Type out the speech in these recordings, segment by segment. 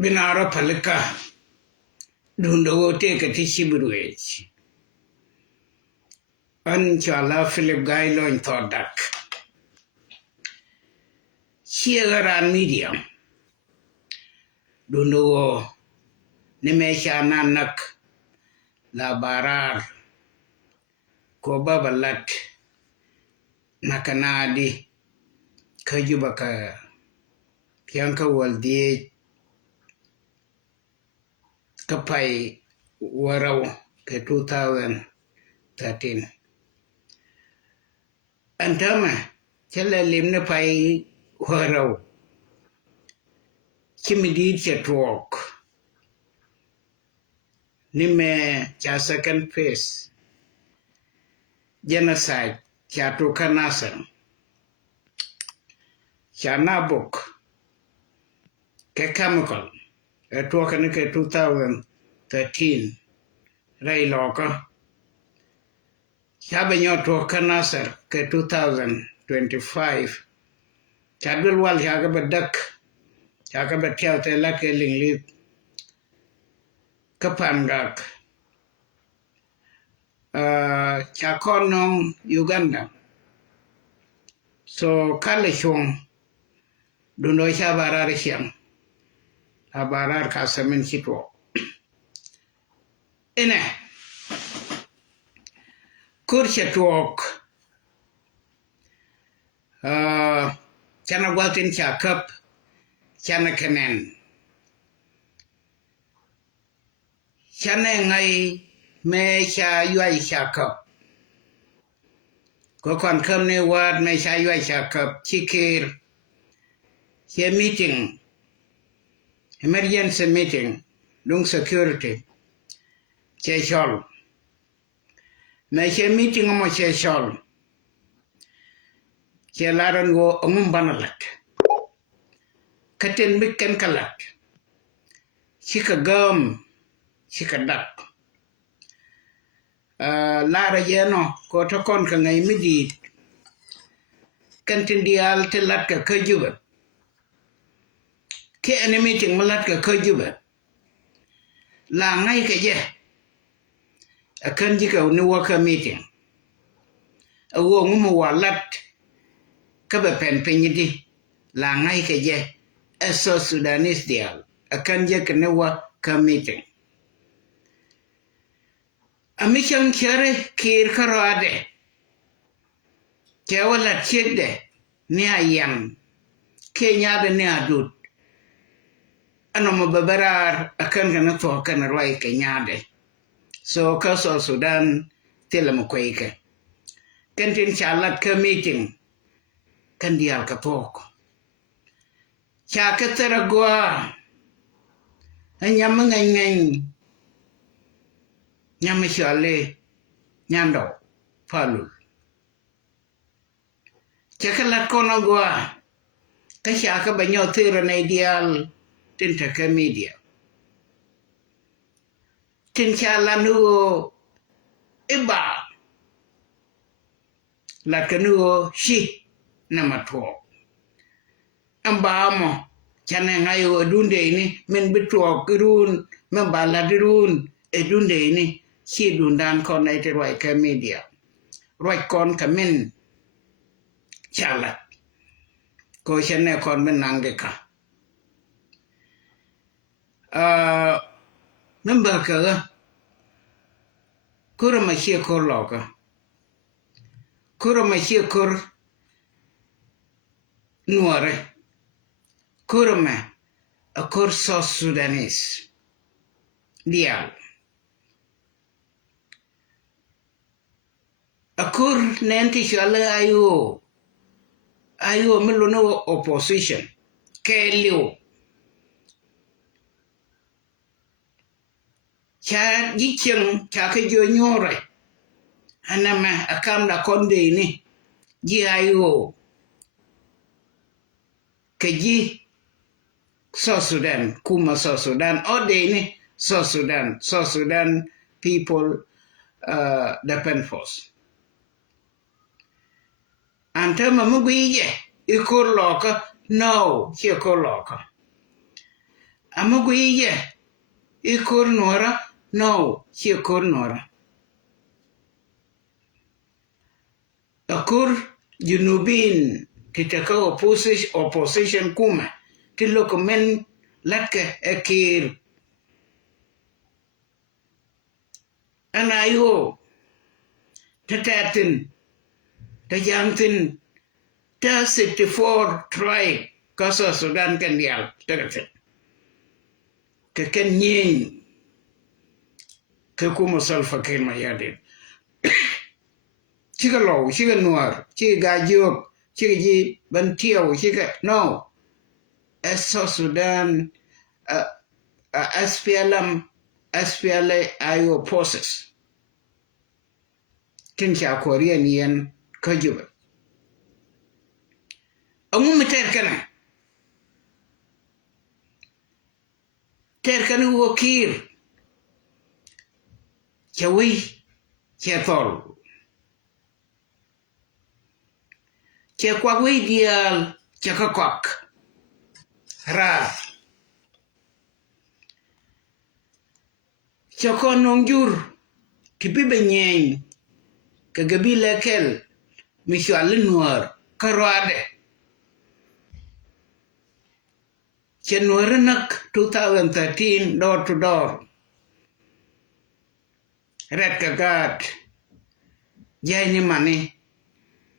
binara palika dundo wote ka tishiburuech an chala Philip Gailo in thodak chiagaran medium dundo nimesha nanak la barar ko babalat nakanadi kajubaka pianka waldi kapai warau ke 2013 antama chala limne pai warau chimidi chatwok nime cha second phase genocide cha tukanasa cha nabok ke chemical etwokane ke 2013 rai loka chabanyo tukanasa ke 2025 chadwal wal chaga badak chaga batyal tela ke linglit kapangak chakonong Uganda so kale chong dundo chabarar siang abarar kasamin sitwo ene kurche tuok chana gwatin chakap chana kenen chana ngai me cha yuai chakap ko kon kam ne wad me cha yuai chakap chikir che meeting emergency meeting dung security che chol me che meeting mo che chol che laran go ngum banalat katen mikken kalat chika gam chika dak lara yeno ko to kon ka ngai midit kantin dial te lat ka kajuba ke ene meeting malat ka kajuba la ngai ka je akan jika ni waka meeting awo ngumu walat ka be pen penyidi la ngai ka je eso Sudanese dial akan je ka ne waka meeting amishan kere kir karade kewala chede ni ayam kenya de ni adut ano mababarar akan kana to kana roi kenya de so kaso Sudan tela mkoike kantin chalat ka meeting kan dial ka tok cha ka taragwa anyam ngangan nyam shale nyando palul chakalat kono gwa ka shaka banyo tira na ideal tinta ka media tin chala nuo iba la kanuo shi na matwo ambamo chana ngayo dunde ni men bitwo kurun men baladurun edunde ni shi dundan kon na te roi ka media roi kon ka men chala ko chane kon men nangeka member ka kura machie kor loka kura machie kor nuare kura me a kor South Sudanese dial a kor nenti shala ayo melono opposition kelio cha gicheng cha ke jo nyore anama akam da konde ni ji ayo ke ji South Sudan kuma South Sudan ode ni South Sudan people defense force antama mugije ikur loka no che kor loka amagu ye ikur nora no chi kur nora akur junubin kitaka opposition kuma tiloko men latka akir anayo tatatin tajantin ta 64 tribe kasa Sudan kan dial tatatin keken nyin ke kuma Salva Kiir Mayardit chiga low chiga nuar chiga jok chiga ji bantiao chiga no eso Sudan SPLA IO process kin cha Korean yen kajuba amu meter kana wokir chawi chetol che kwagwe dial chakakok ra chakonongjur tibibe nyeng kagabila kel mishwal nuar karwade January nak 2013 door to door red kagat jayni mani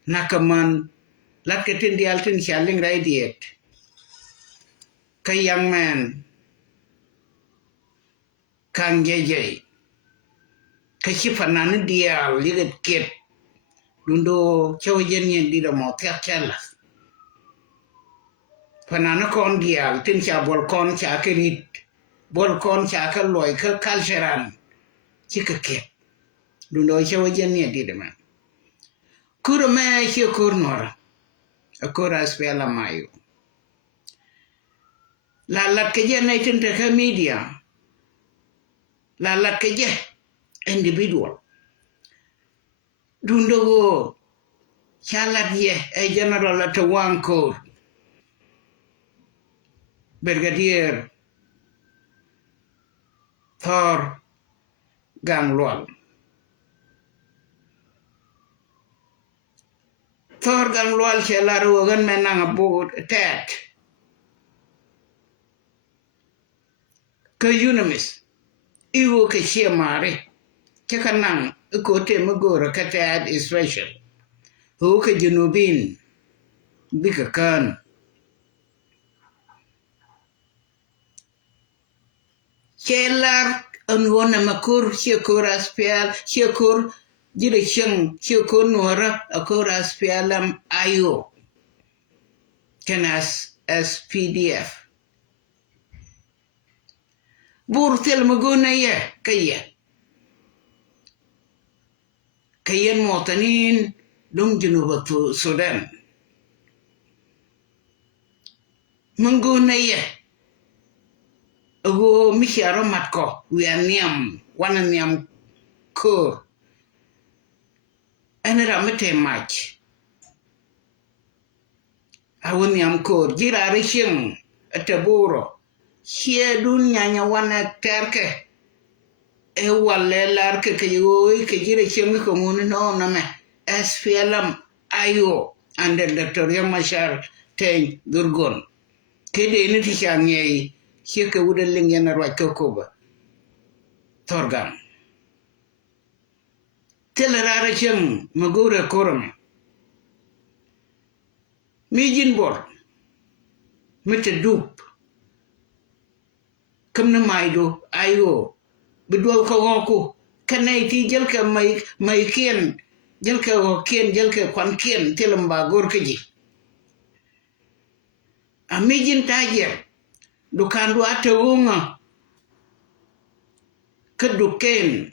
nakaman laketin dialtin shaling radiate ka young man kan jeje ka shifanani dial liget ket dundo chawjen yen dida mo tiakela fanana kon dial tin cha bol kon cha kerit bol kon cha ka loy ka cultural chikaket dundo chawjen yen dida man kuro me chi kurnora akora spela mayo la ke je na tin ka media la ke je individual dundo go chala die e general to wanko Brigadier Thor Ganglwal chela rugan menang abut tet ka unamis iwo ke chiamare ke kanang ko te magora ka tet is special ho ke junubin bika kan chelar anwona makur chikur aspial chikur direction chikur nora akur aspialam ayo kenas SPDF burtel maguna ye kayen motanin dum junubatu Sudan maguna ye ago mishara matko wianiam wananiam ko enera mete match awaniam ko jirare shin ataburo hie dunya nya wana terke e walle larke ke yoy ke jire shin ko mun no na me SPLM ayo under Dr. Yamashar ten Durgon kede ni tishangei hie ke wudeling yana rwa kokoba Torgam telerare shin magura korona mijin bor mete dup kamna maido ayo bidwal ko woko kanai ti jelka mai kien jelka ho kien jelka kwan kien telamba gorkeji amijin tajer dukandu atawunga kaduken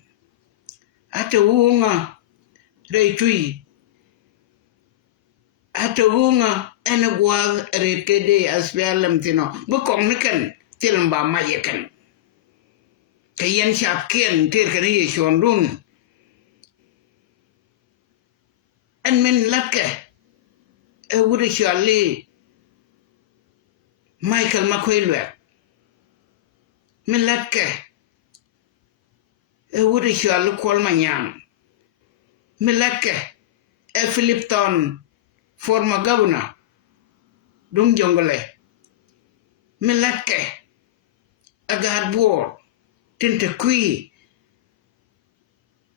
atawunga reitui atawunga ene gwag rekede asbialam tino bukong nikan tilamba mayekan kayen chapken terkani yeshondun en men lakke e wuri shali Michael Makwelwe millet ke e wuri shal kol manyang millet ke e Philipton former governor dung jongole millet ke agad bor tinte kui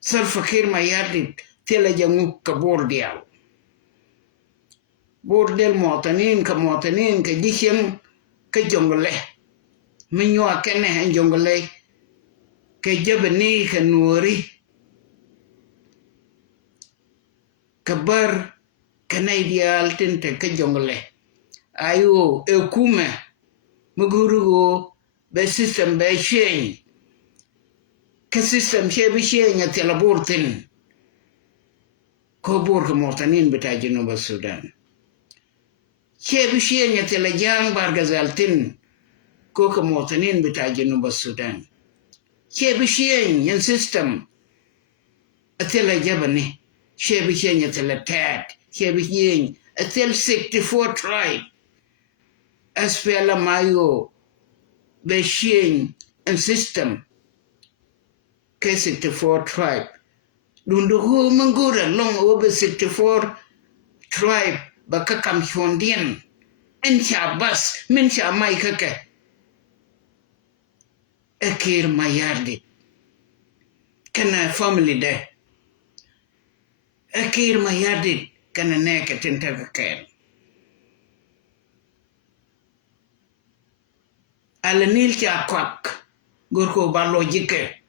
Salfakir mayardit tela jamu ka bor diaw bor del motanin ka dikhen ka jongole minyo akene en jongole ke jabani ka nuri ka bar kana ideal tinte ka jongole ayo ekume mugurugo be system be change ka system she change tela bortin ko bor ka motanin bita Junuba Sudan she change tela jang bargazaltin ko ka motanin bita Junuba Sudan she change system atela jabani she change tela tad she change atel 64 tribe aspela mayo be change system ke 64 tribe dundu ho mangura long over 64 tribe baka kam shondien en cha bas min cha mai kake ekir mayardi kana family de ekir mayardi kana neke tentaka alanil cha kwak gorko ballo jike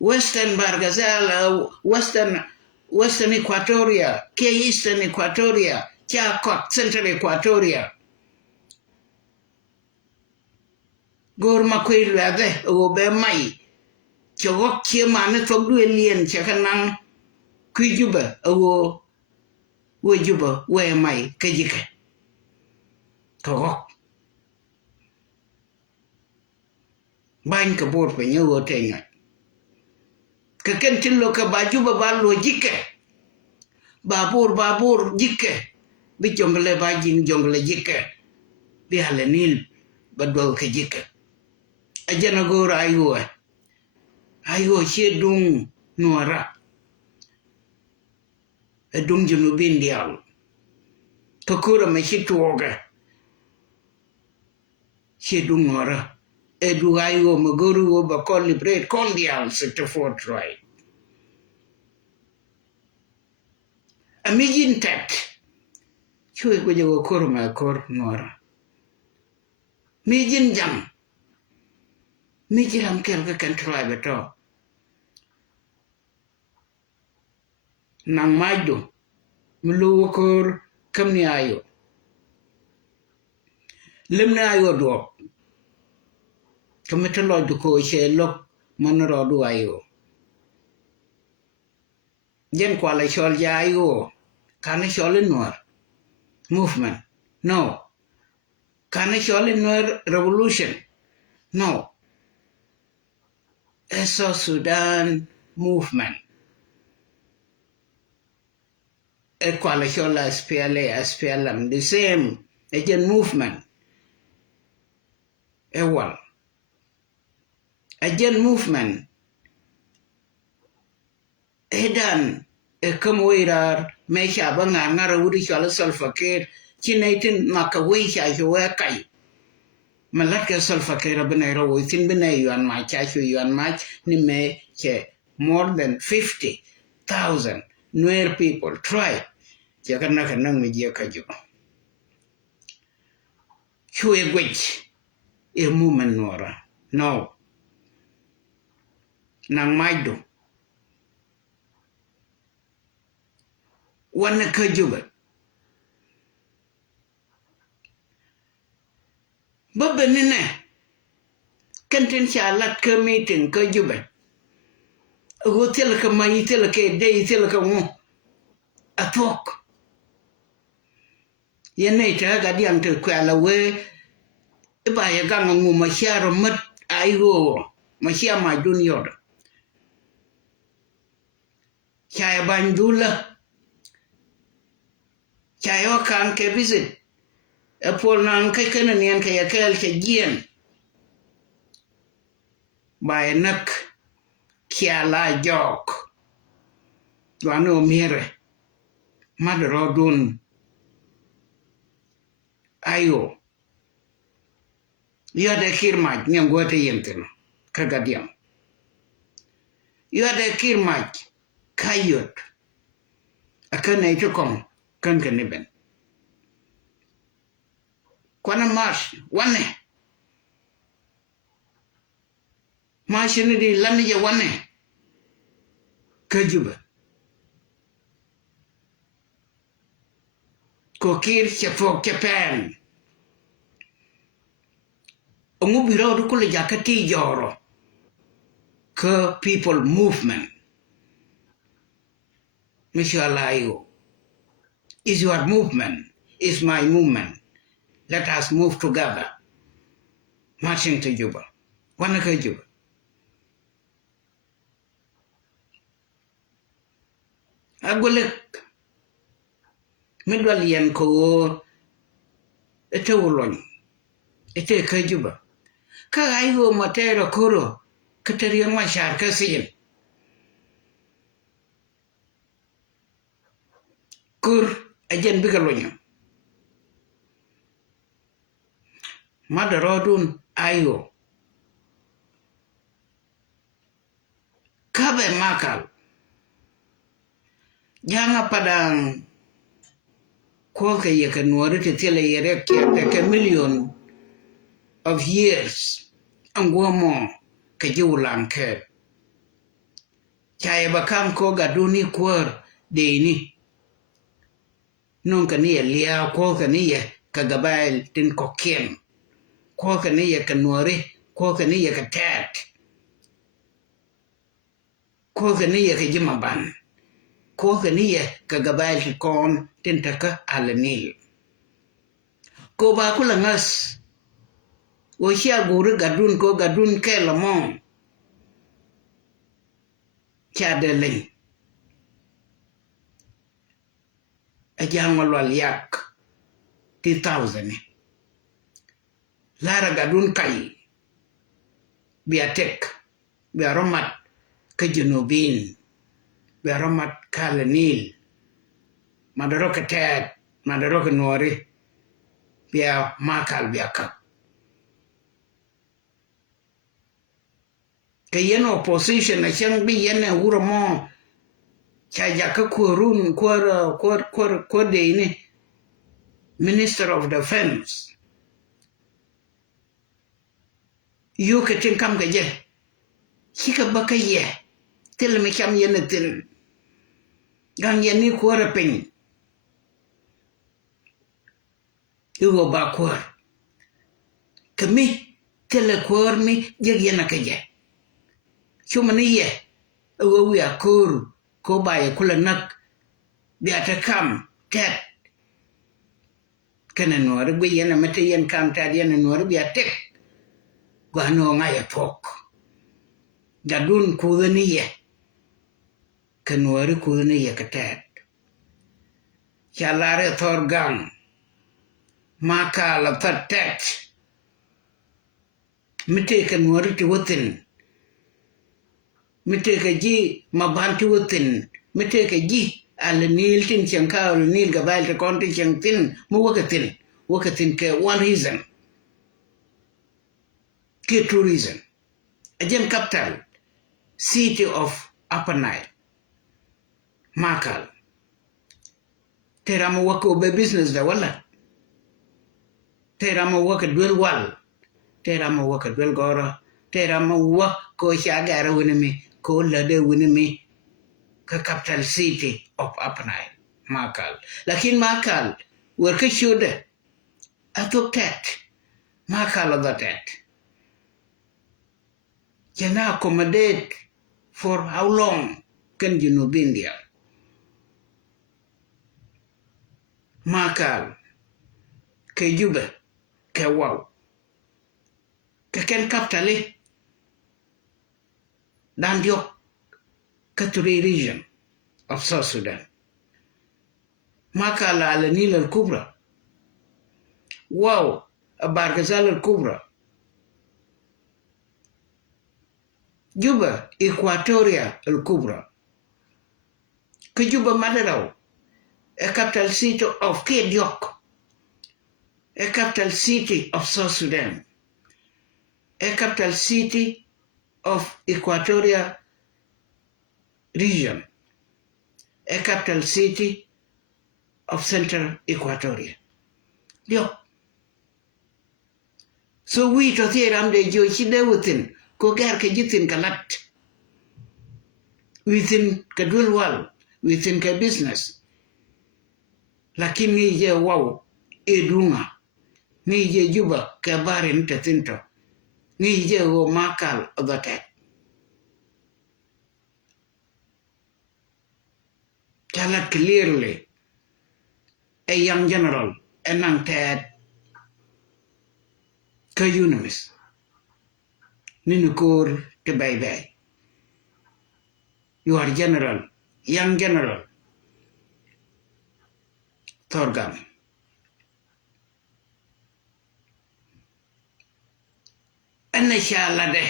Western Bargazal, Western Equatoria, ke Eastern Equatoria, Chakot, Central Equatoria. Gorma kwilwade obe mai. Chogok chiemane togdu elien chakanang kwijuba owo wejuba we mai kajike. Togok. Bain kabor penyo tenga. Kaken tillo ka baju babalo jike babur jike bi jongle bajing jongle jike bi halenil badwa ka jike ajana gora ayo shedung nuara edung junubin dial kakura mashituoga shedung nuara edu ayo maguru ba calibrate condial 64 tribe amijin tet chue ko jogo kor ma kor nora mijin jam mijam kel ka kan tribe to nang maido mulu kor kamni ayo lemna ayo do kametolo du ko she lok manoro du ayo jen kwala shol ja ayo kana shol noir movement no kana shol noir revolution no eso Sudan movement e kwala shol SPLM the same jen movement e wal Ajen movement edan e kamoirar mesha banga ngara wuri shala Salfakir chinaitin makawi sha shwa kai malaka Salfakir banaira witin banay yuan ma cha yuan ma ni me che more than 50,000 Nuer people try jakana kanang me je kaju chue gwich e movement nora no nang maido wana kajuba baba nene kantin shalat ka meeting kajuba hotel ka mai tel ka day tel ka mo atok yene ta ga diam te kwala we ba ya ga ngu ma sharo mat ayo ma shia ma junior chaya bandula chayo kan ke visit e pol nan kai kana nien ka yakel ke gien by nak kiala jok wano mire madrodun ayo yade kirmaj nyangote yentino kagadiam yade kirmaj kayot akane itukom kan kaniben kwana mas wane mashini di lanije wane kajuba kokir chefok Japan ongubiro dukule jakati joro ke people movement Mishalayo is your movement is my movement let us move together marching to Juba wana ka Juba agolek midwal yen ko ete ulony ete ka Juba ka ayo matero kuro katerian mashar kasin kur ajen bigalonyo madarodun ayo kabe makal janga padang ko ke ye kan wori te tele yere ke million of years angwomo ke julan ke chaye bakam ko gaduni kwor deini non kan ye lia ko kan ye kagabail tin kokien ko kan ye kan wori ko kan ye ka tat ko kan ye ke jimaban ko kaniye ka gabail kon tentaka alanil ko ba kula ngas wo shia guru gadun ko gadun ke lamon chadele ajang walwal yak 2000 lara gadun kai biatek biaromat ke junubin biaromat kalanil madaroka tat madaroka nori bia makal biaka kayen opposition na chang bi yene uramo chaja ka kurun kwar deini minister of defense yu ka tin kam ga je shika baka ye tel me kam yene tin gan yeni kwara pen yugo ba kwar kami tele kwar mi jeg yana kaje chumani ye wi akur ko ba ye kula nak bi atakam tet kana no bi yana mate yen kam ta yana no bi atek gwano ngaya tok gadun kudani ye kanwari kudani ye katet chalare thorgang maka la tatet mite kanwari ti wutin mite ka ji mabanti wutin mite ka ji al nil tin chanka al nil gabal ta konti chantin mu wakatin ke one reason ke two reason again capital city of Upper Nile makal teramo wako be business da wala teramo wako dwel wal teramo wako dwel gora teramo wako shagara winimi ko lade winimi ka capital city of Upper Nile makal lakin makal worka shude atok tet makal of the tet can accommodate for how long can you know be India makal ke Juba ke wow ke ken kapitali dan diok ke three region of South Sudan makal ala Nil al-Kubra wow Barghazal al-Kubra Juba Equatoria الكبرى كجوبا مدراو a capital city of Kediok, a capital city of South Sudan, a capital city of Equatoria region, a capital city of Central Equatoria. Diok. So we to the ram de jo chide within ko gar ke jitin kalat within kadul wal within ka business lakini je wow edunga ni je juba ke barin tetinto ni je wo makal odatet talat clearly a young general enang ted ka unimis ninukor te bay you are general young general Thorgam ana shala de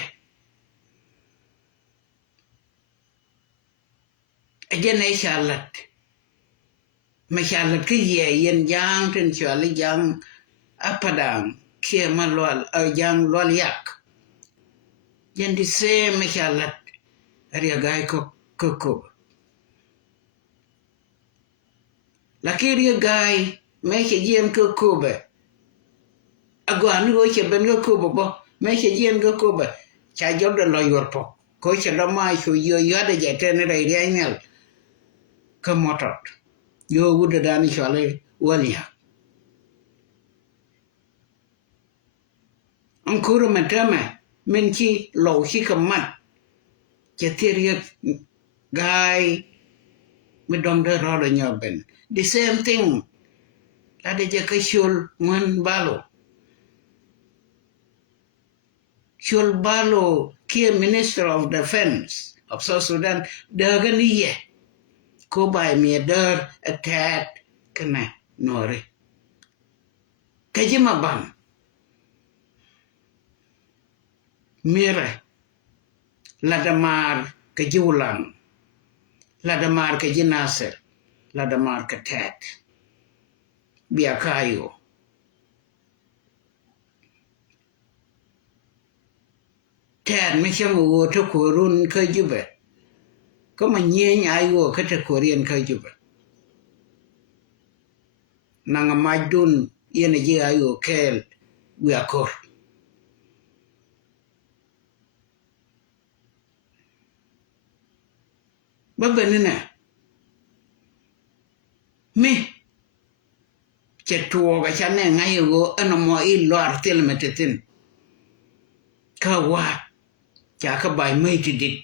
ajene shalat mashalat ke yen jang ten shali jang apadang kia malwal jang lwal yak yen di se mashalat ria gai ko lakini gai me che jem ko be agwan go che ben ko bo me che jem ko be cha job de lo yor po ko che do mai chu yo de je ten re ri ngel ko motot yo wuda dan shale walia an kuru matama men chi lo chi kamat che teria gai me dom de ro de nyoben the same thing that is a shul mun balo shul balo ki minister of defense of South Sudan daganiye ko by me der attack kana nore kajima ban mira ladamar kajulan ladamar kajinasir ladamar katat biakayo tad me chamu to korun kajube ko manyeny ayo kata korean kajube nanga majun yene je ayo kel biakor babenina me chetuo ga chane ngayo ano mo ilor telmetetin kawa chaka by mate dit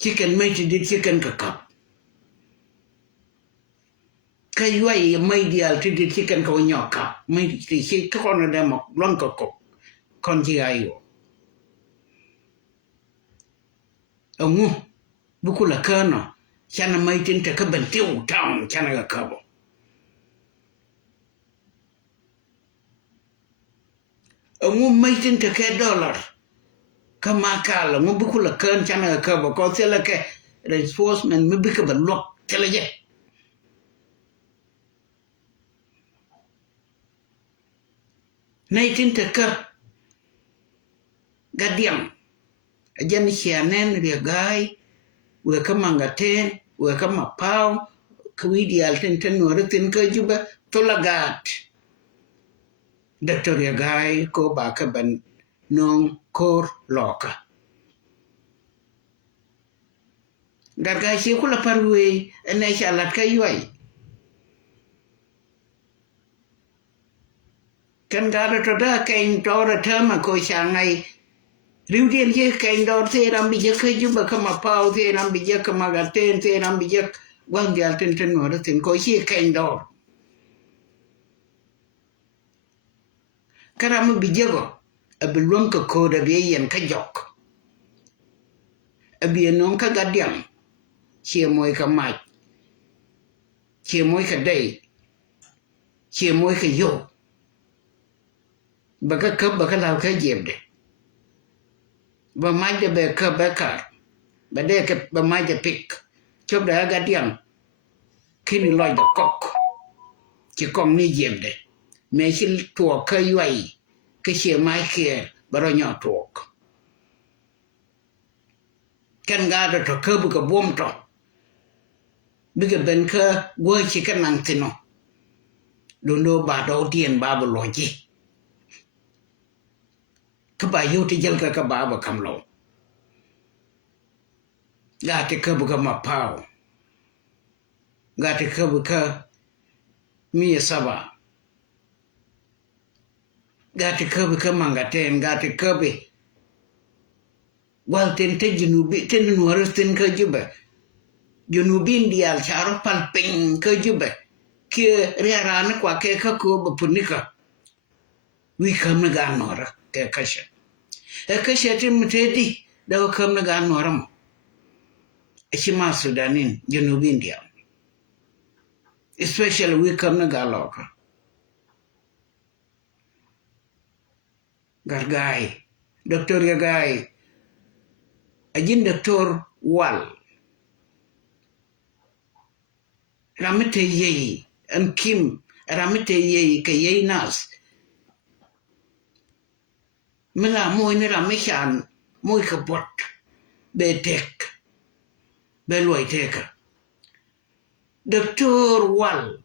chicken mate dit chicken kakap kayuai mai dial dit chicken ko nyoka mai ti chi ko na demo blanco ko kon ji ayo amu bukula kana chana mai tin ta ka bantiu town chana ga kabo amu mai tin ta ka dollar kama kala mu bukula kan chana ga kabo ko tela ke reinforcement mu bika ba lok tela je nai tin ta ka gadiam ajani chianen ria gai we kama ngaten we kama pau kwidi alten tenore tin ka juba tolagat Dr. Gai ko baka ban nong kor loka daga shi kula parwe ene shalat ka yuai kan gara to da kain tora tama ko shangai riudien je kain dor te rambi je ka juba kama pau te rambi je kama gaten te rambi je wang dial ten tenore tin ko shi kain dor karamu bijego abilwam ka koda biyen ka jok abiyenon ka gadiam che moy ka mach che moy ka dai che moy ka yo baka law ka jebde Bamai de beka bekar. Badeke bamai de pick. Chop da gadiang. Kini loy da kok. Chỉ còn ni diem de. Me chil tuo ka yuai. Ke che mai ke baro nyo tuok. Ken ga da to ke bu ka bom to. Biga ben ka wo chi ka nang tino. Dundo ba do dien ba bo loji. Ka ba yu ti jel ka ba kam lo. Ga te ka bu ka ma pao. Ga te ka bu ka mi saba. Ga te ka bu ka mangaten ga te ka be. Wal ten te junubi ten nuaras ten ka juba. Junubin dial charo pal ping ka juba. Ke riarana kwa ke ka ko ba punika. Wi kam na ga nora ke kasha. E kasha te mutedi da kam na ga nora mo. E chima Sudanin Junubin dial. Especially wi kam na ga loka. Gargai. Dr. Yagai. Ajin Dr. Wal. Ramite yei. And Kim. Ramite yei ke yei nas. Mila moy ni ramichan. Moy kapot. Be tek. Be loy teka. Dr. Wal.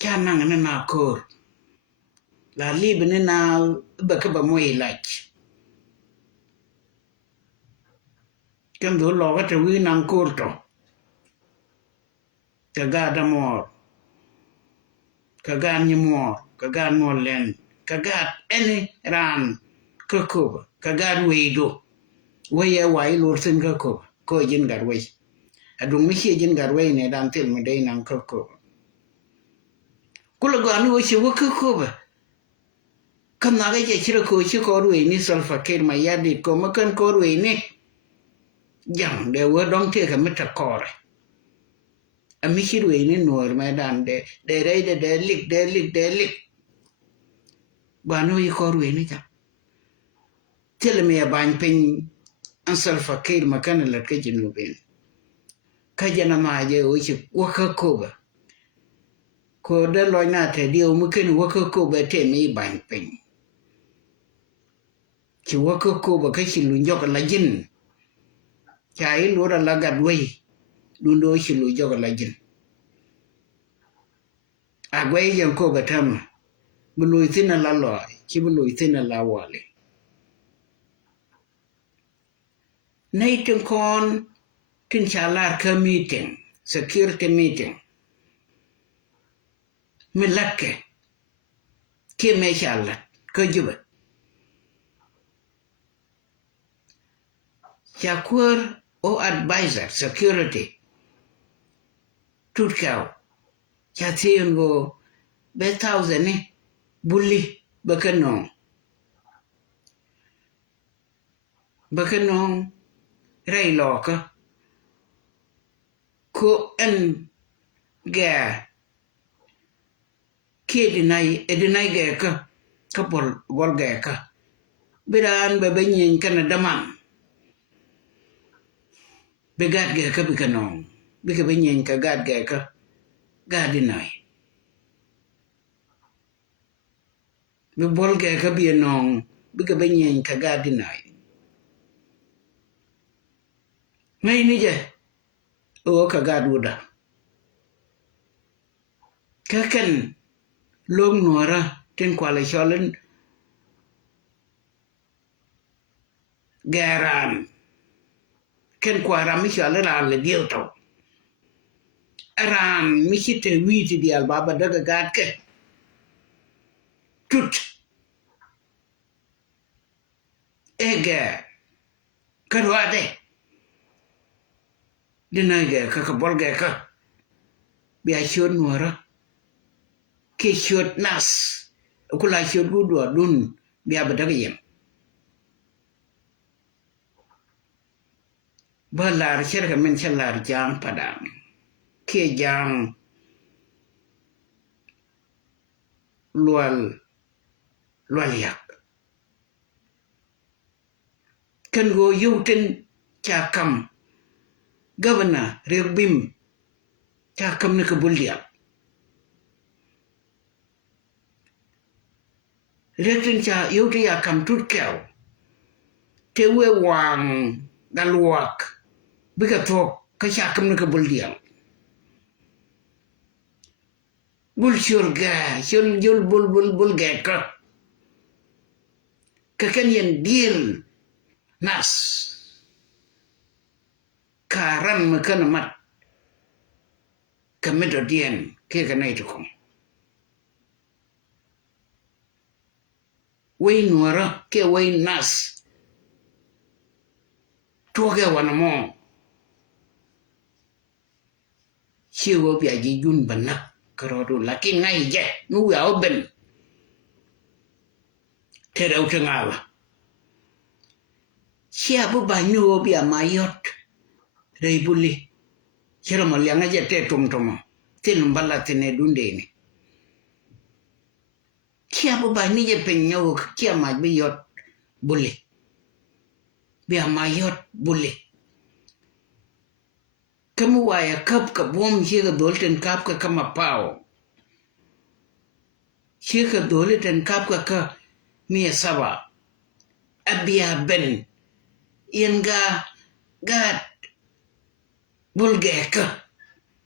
Chanang na kor. La libe ni na ba moy lach. Kem do lo ga te wi nang kor to. Kagada mor. Kagan ni mor. Kagan mor len. Kagad any ran kakoba. Kagad weido. Waya wai lor sin kakoba. Ko jin gar way. Adung mi jin gar way ne dan til me day nang kakoba. Kula gani wo shi wo kakoba. Kan na ga je chira ko shi ko ruwe ni Salva Kiir ma yadi ko makan ko ruwe ni. Jam de wo dong te ka mita kore. A mi shi ruwe ni nuor me dan de rei de lik. Gano yi ko ruwe ni jam. Tell me a bany pin an Salva Kiir makan la ke Junubin. Kajana ma je wo shi wo kakoba. Ko de loy na te dio muken wo kakoba te mi bany pin. Chỉ có cô và cái sự luyện dọc là dinh chạy lúa là gạt quay đun đôi sự luyện dọc là dinh à quay dòng cô và thầm bên lùi thế là loại chỉ bên lùi thế là hòa lệ nay trong con tin trả lại cái meeting security meeting mình lắc cái kia mấy trả lại cái gì vậy Shakur o advisor security tut kaw chatien go be thousand bulli bakano ray loka ko en ga ke dinai ga ka kapol gol ga ka biran be benyin kana daman be gad ga ka bikano bika benyin ka gad ga ka gadinai be bol ga ka bi nong bika benyin ka gadinai ngai ni je o ka gaduda ka kan long nuara ten kwala cholen garan ken kwara mi chala ran le dio to ran mi chite witi di al baba daga gad ke tut ege karwade dinage ka bolge ka biya shod nuara ke shod nas kula shod gudu dun biya badaga yem balar shirka min chalar jang padang ke jang lual yak kan go yuten cha kam governor regbim cha kam ne ka buldia retin cha yuti ya kam tut kel te we wang dalwak bika thok ka cha kam ne ka buldia bul shurga shul jul bul ga ka kan yen deal nas karan makan mat kamedo dien ke kanai to kom wei nuara ke wei nas toge wana mo chiwo bia ji jun banak karodu lakin ngai je nu ya oben terau tengala siapa banyu bia mayot rei buli kira maliang aja te tom tin bala tine dunde ni siapa banyu je penyo kia maj biyot buli bia mayot buli kamu waya kap ka bom higa dolten kap ka kama pao higa dolten kap ka mia saba abia ben yenga gat bulge ka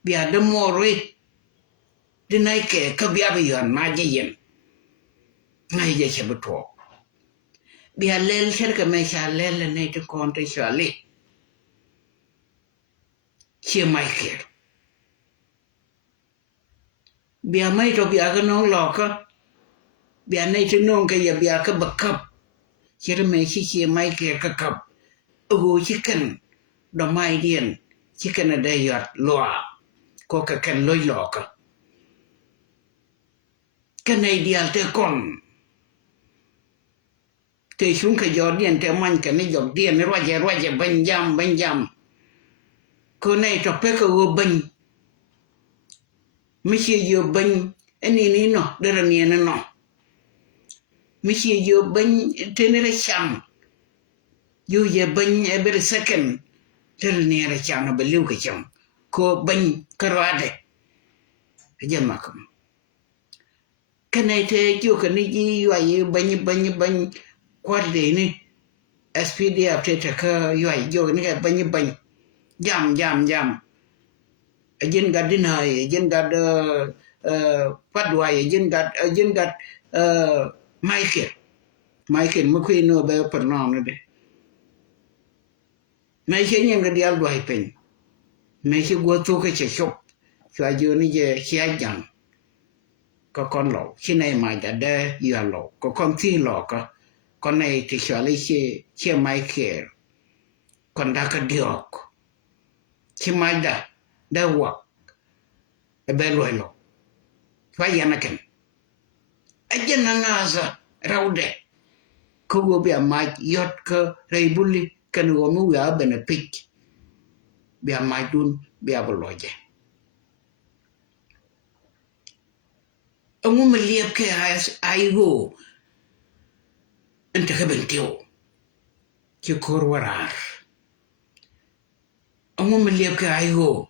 bia de moroi dinai ke ka bia biyan majiyen ngai je chebuto bia lel cher ka me sha lel ne to konte shali che Michael bia mai to bia ga no loka bia nei to non ka ya bia ka bakap cher me che Michael ka kap ugo chicken do mai dien chicken da yat loa ko ka kan loy loka kanai dial te kon te shun ka jodien te man ka ni jog dien roje banjam ko nei to pe ko ban mi che yo ban ni no dara ni no mi che yo ban tenere cham yo ye ban every second dara ni ra cham no beliu ka cham ko ban karade jamakum kanai te yo ka ni ji yo ye ban kwarde ni SPDF te ka yo ni ka ban jam ajin gad dinai ajin gad padwa ajin gad Michael mukui no be pernom ne de mai che nyen ga dial dwai pen mai che go to ka che shop chwa ju ni je chia jang ko kon lo chi nei mai da de ya lo ko kon ti lo ka kon nei ti chwa li che Michael kon da ka diok chi mai da wa e be lo fa yana ken ajin na ngaza raude ko go bia mai yot ka rei buli kan go mu ya benefit bia mai dun bia boloje amu meliep ke aigo ente ka bentio ki korwarar amu meliep ke aigo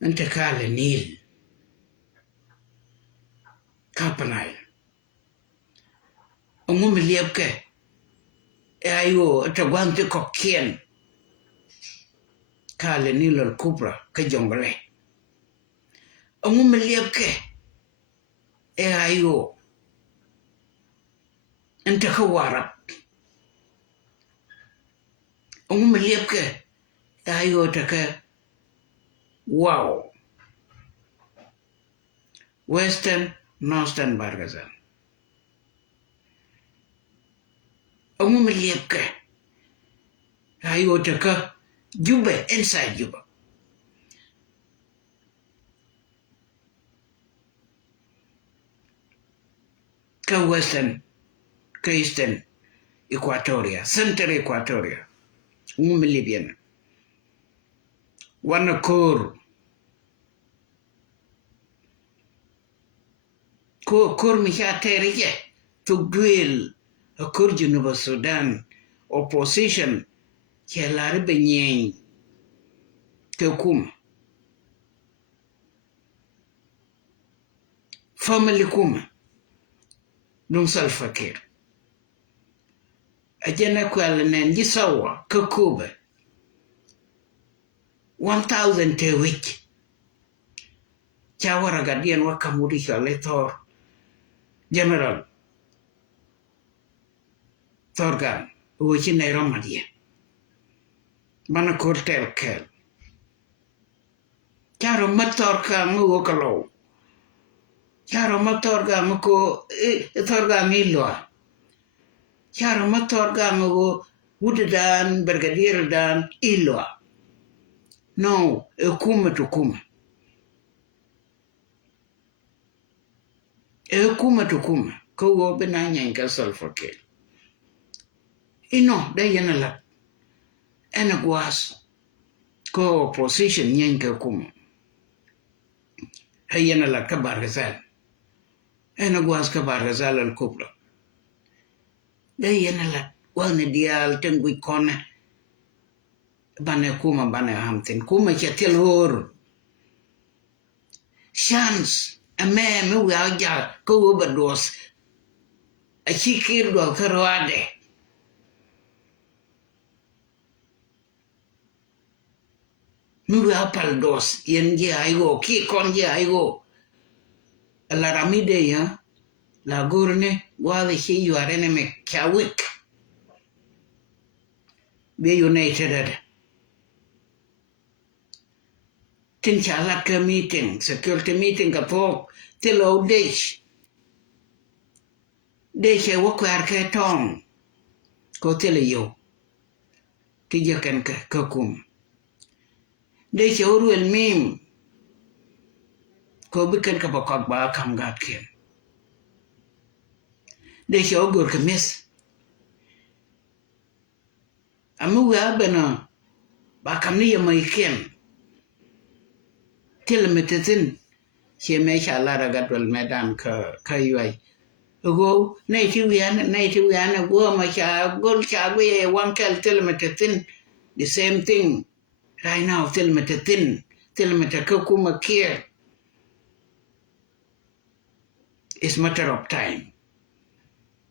ente ka le nil kapanai amu meliep ke aigo ta gwante kokien ka le nil al kubra ka jongale amu meliep ke aigo ente ka warap amu meliep ke aigo ta ka wow Western Northern Bargazan amu meliep ke aigo ta ka Juba inside Juba ka Western ka Eastern Equatoria Central Equatoria amu meliep yan wana kor mi cha terije to duel a kor Junuba Sudan opposition chelari benyeng ke kuma family kuma dum Salva Kiir ajana kwal nen gisawa ke kube 1000 te week chawara gadien wa kamuri chale thor general Thorgan wuchi ne romadie bana kortel kel charo mator ka ngu kalo charo mator ga mko Thorga milwa charo mator ga ngu wudan brigadier dan ilwa no ekuma tukuma ko wo benanya inga Salva Kiir ino da yana la ena gwas ko opposition nyenga kuma hayana la kabargazal ena gwas kabargazal al kubra da yana la wana dial tengui kone bane kuma bane hamtin kuma chatel hor chance a man who aja ko obados a chikir do karwade mu apal dos yen je aigo ki kon je aigo la ramide ya la gurne wale shi yuarene me kawik be united tin chala ke meeting security meeting ka pok tilo desh wo kwar ke tong ko tele yo ti je kan ka kum desh oru el mim ko bikan ka bakak ba kam gat ken desh ogur ka mis amu ga bana ba kam ni mai ken tilmetetin che me shala ragat wal medan ka yuai go nei ti wiana go ma cha gol cha we one kel tilmetetin the same thing right now tilmeteka kuma care it's matter of time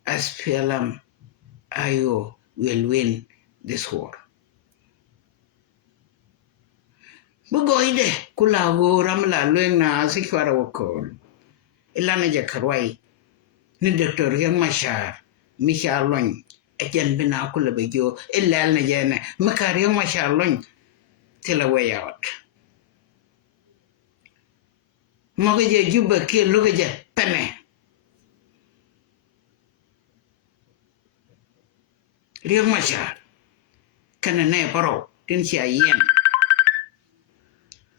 as PLM IO will win this war bugoide kula go ramla lwenga sikwara wokol ilana je karwai ni doctor yang mashar mishalon ejen bina kula bejo illal na jene makar yang mashalon tila way out moga je juba ke loga je pene riang mashar kana ne paro tin sia yen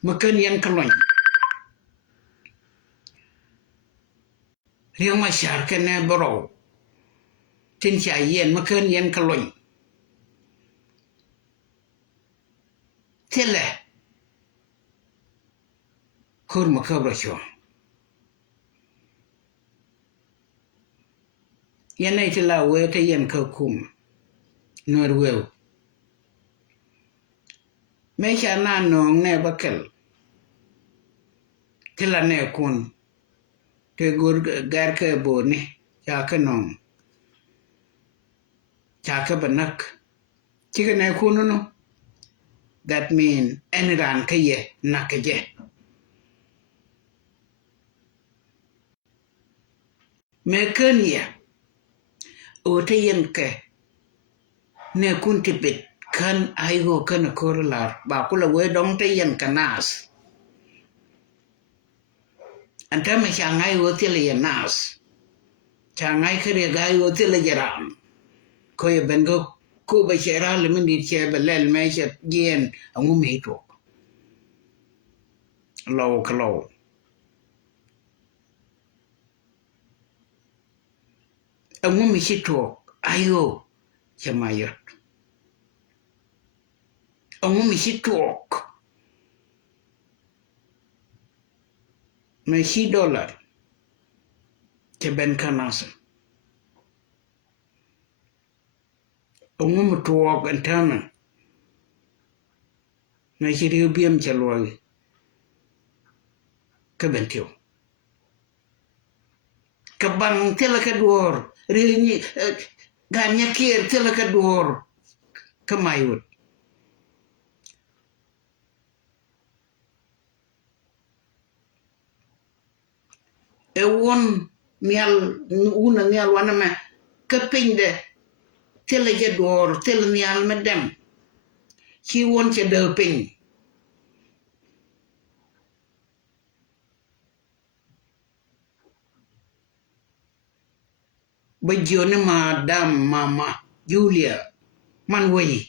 makan yang kalon riang mashar kana baro tin sia yen makan yang kalon tele kur makabra sho yana itila we ta yen ka kum norwew me sha na nong ne bakel tila ne kun te gur gar ka bo ne ya ka nong cha ka banak ti ka ne kun no that mean enran ka ye nakaje me kenya o te yen ke ne kun tipit kan aigo kan korlar ba kula we dong te yen kanas anta me changai wo tele yenas changai kare gai wo tele jaram ko ye bengo ko ba chera le min di che belel me che yen angu me to low klo angu me chi to ayo chamayot angu me chi to me chi dollar che ben kanasa ongum tuok antana na chiri biem chaloi ka bentio ka bang tela ka duor rini ganya kier tela ka duor ka mayut e won mial una mial wana ma ka pinde tela je duor tela mial medem chi won che de ping bajone madam mama Julia manway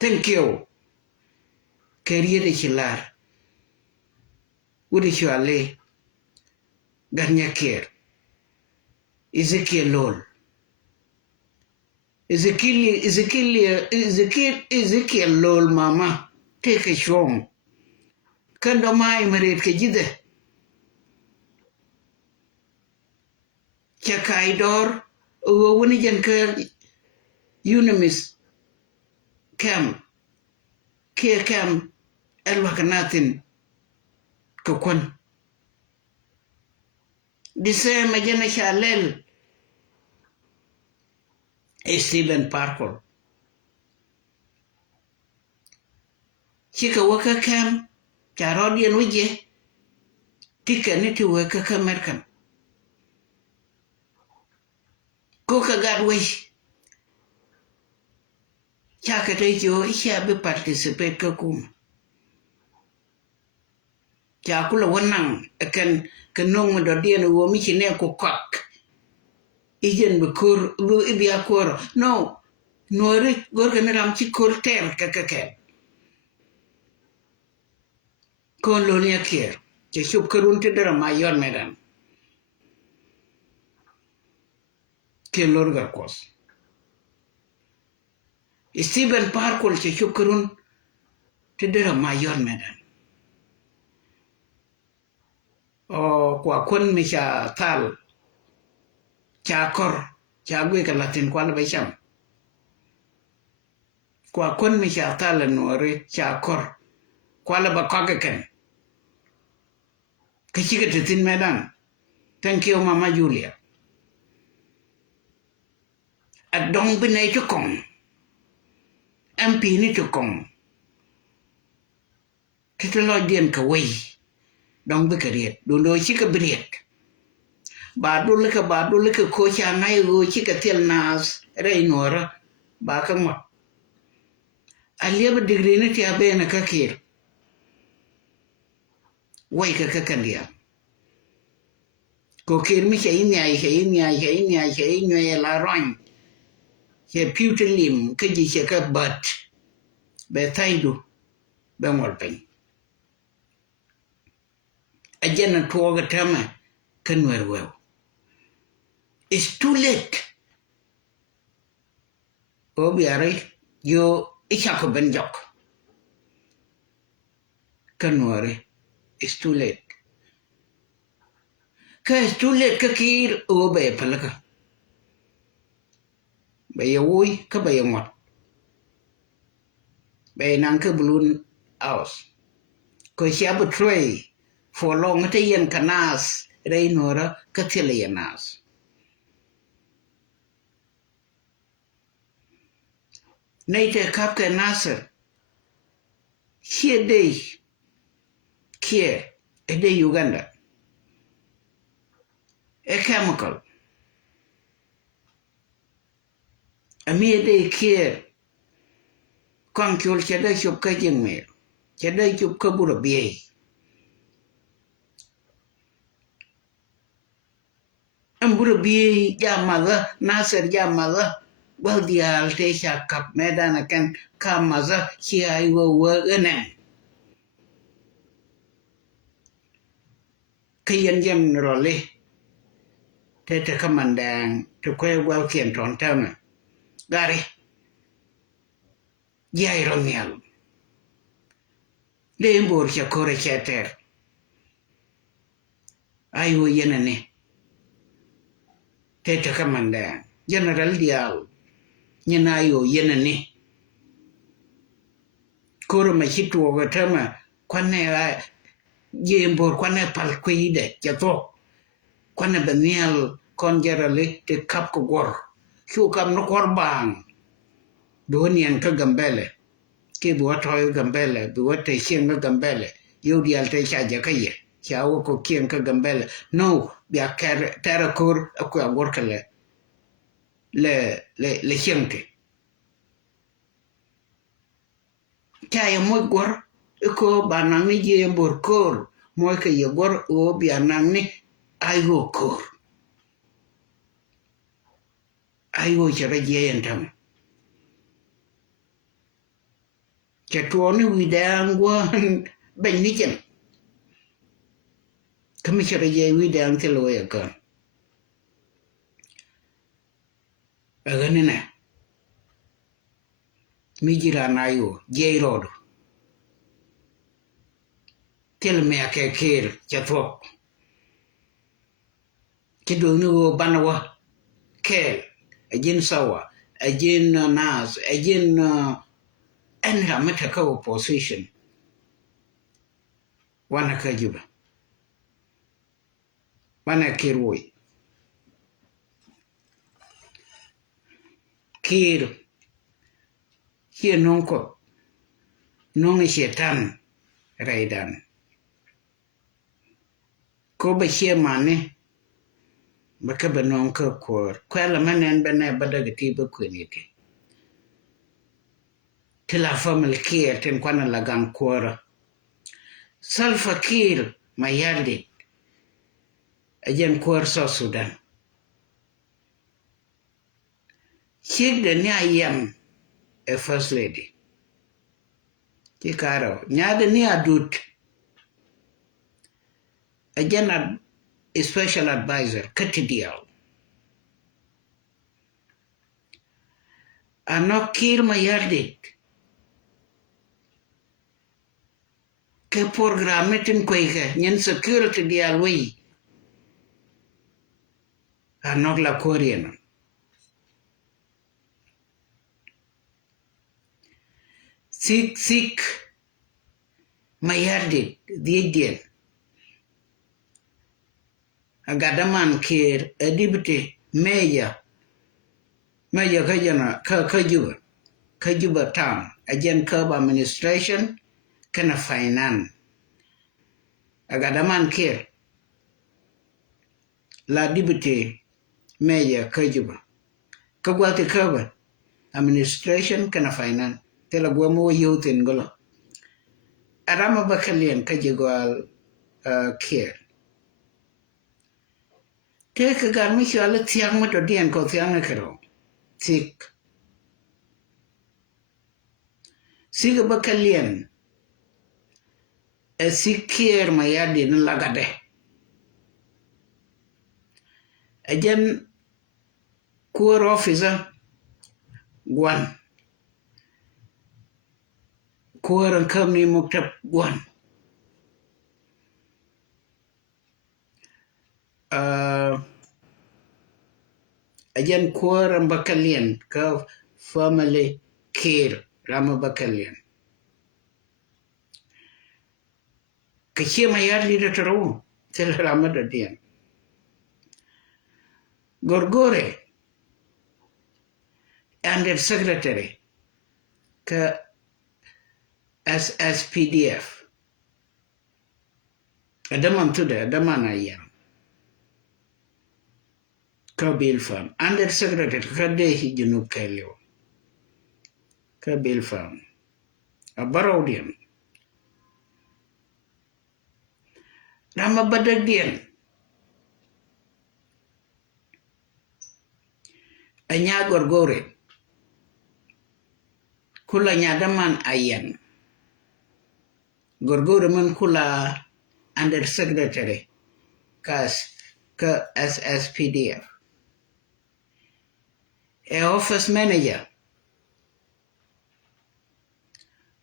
thank you career de chilar udi chwale ganya kier Ezekiel lol mama take a shom kando mai maret ke jide chakaidor woni jen ke unimis cam elwakanatin kokon dise majana shalel Stephen Parker chika waka cam charodian wije tika niti waka kamerkan koka gadway chaka tejo isha be participate ka kuma chakula wanang kan kanong do dien wo mi chine ko kok ijen be kur bu ibia kur no nori gor kan ram chi kur ter ka kon lo ne kier che shup karun te dara mayor medan ke lor gar kos Stephen Parker che shup karun te dara mayor medan o kwa kun mi cha tal cha kor cha gwe ka latin kwa ba sham kwa kun mi cha tal nori cha kor kwa ba kagaken ka chiga tin medan thank you mama Julia adong bine chukong MP ni chukong kitalo dien ka wei dong be kariet do chiga briet ba do le ka ko cha ngai go chiga tel nas rei nora ba ka mo aliya degree ni ti abe na ka kir wai ka kandia ko kir mi che inya la ron che putelim ke ji che ka bat be taidu be mol pen ajena tuoga tama kanwer well it's too late obiare yo ichako benjok kanware it's too late it's too late ka kir obe palaka bay woy ka bay ngot bay nang ka balloon house ko siya tray for long te yen kanas reinora ka tilianas Naite kapke nasser here day here a day Uganda a chemical a mere day here kwankul chada chup ka jingme chada chup ka bura biye ambura biye jamaga nasser jamaga well dial te sha kap medana kan kamaza chi ai wo enen kayen jem role te kamandang to kwe well kien ton tama gari jai romial le mbor cha kore chater ai wo yenene te kamandang general dial nyina yo yenani koro ma chitwo ga tama kwane yembor kwane palkwide jato kwane banial konjerale te kap ko gor chu kam no korbang donian ka gambele ke bo toy gambele bo te chen ga gambele yodial te chaja kaye chawo ko kien ka gambele no bia ker terakur ko gor kale le chente kaya mo gor ko banang ni je mbor kor mo ke ye gor o bia nang ni ayo kor ayo chere je entam che tuoni widangwan ben niken kami chere je widang telo ya kan aganina mijira nayo je rodo tel me akekir chatwo kidoni wo banawa kel ajin sawa ajin nas ajin enra metaka opposition wana kajuba wana kirwoi kir hier nonko nongi shetan raidan ko ba she mane baka ba nonko kor kwala manen bana badaga tiba kwenite tila family kir ten kwana lagan kora salfa kir mayaldi ajen kor so sudan Chigda ni ayam a first lady. Kikaro. Nyada ni adut. Again a special advisor. Katidial. Ano kir mayardit. Ke programmetin kweke. Nyen security dial way. Anok la Korean. Sik mayardit the idiot agadaman kir a deputy mayor kajuba town agent curb administration kana finance agadaman kir la deputy mayor kajuba kagwati curb administration kana finance tela gwamo youth in golo arama bakalian kajigwal care take a garmish ala tiang moto dian ko tiang kero sik siga bakalian a sikir mayadi na lagade ajan core officer gwan kuwaran kamni muktab gwan ajan kuwaran bakalian ka family care rama bakalian kachima yadli da taro tel rama da dian gorgore under secretary ka SSPDF. Adaman tuda, adaman ayam. Kabil farm. Under secretary, kadehi junub kalyo. Kabil farm. Abaraudian. Rama badagdian. Anya gorgore. Kula nyadaman ayam. Gorgore man kula under secretary ka SSPDF. A office manager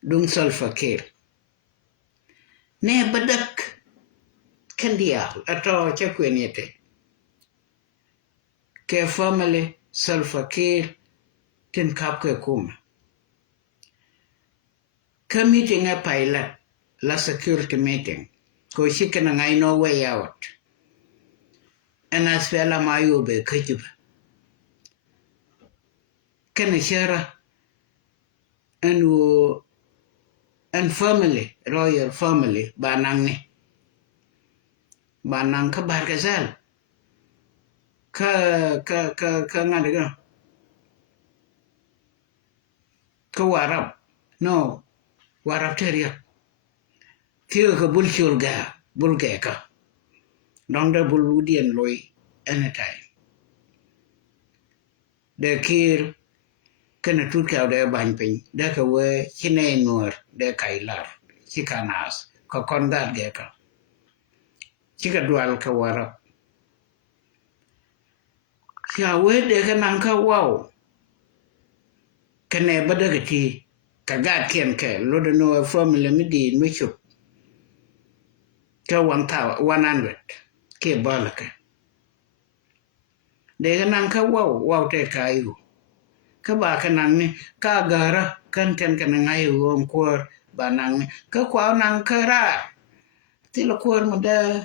dung Salva Kiir. Ne badak kandia ato chakwenete. Ke family Salva Kiir tin kap ke kuma ka meeting a pilot la security meeting ko shikana ngai no way out ana spela mayo be kajiba kana shara and family royal family banang ka barkazal ka ngadaga ka warab no warab teriya tiyo ka bulga ka dongda buludian loy anytime de kir kana tutka de banpin de ka we chine nuor de kailar chikanas ka kondat ge ka chika dual ka warab ya we de ka nan ka wow kane badagati ka gad ken ke lodo no family midi michu ka 100 ke balaka de ka nan ka wow te kayu ka ba ka nan ni ka gara kan ten ka nan ayu on kor ba nan ka kwa nan ka ra ti lo kor mo da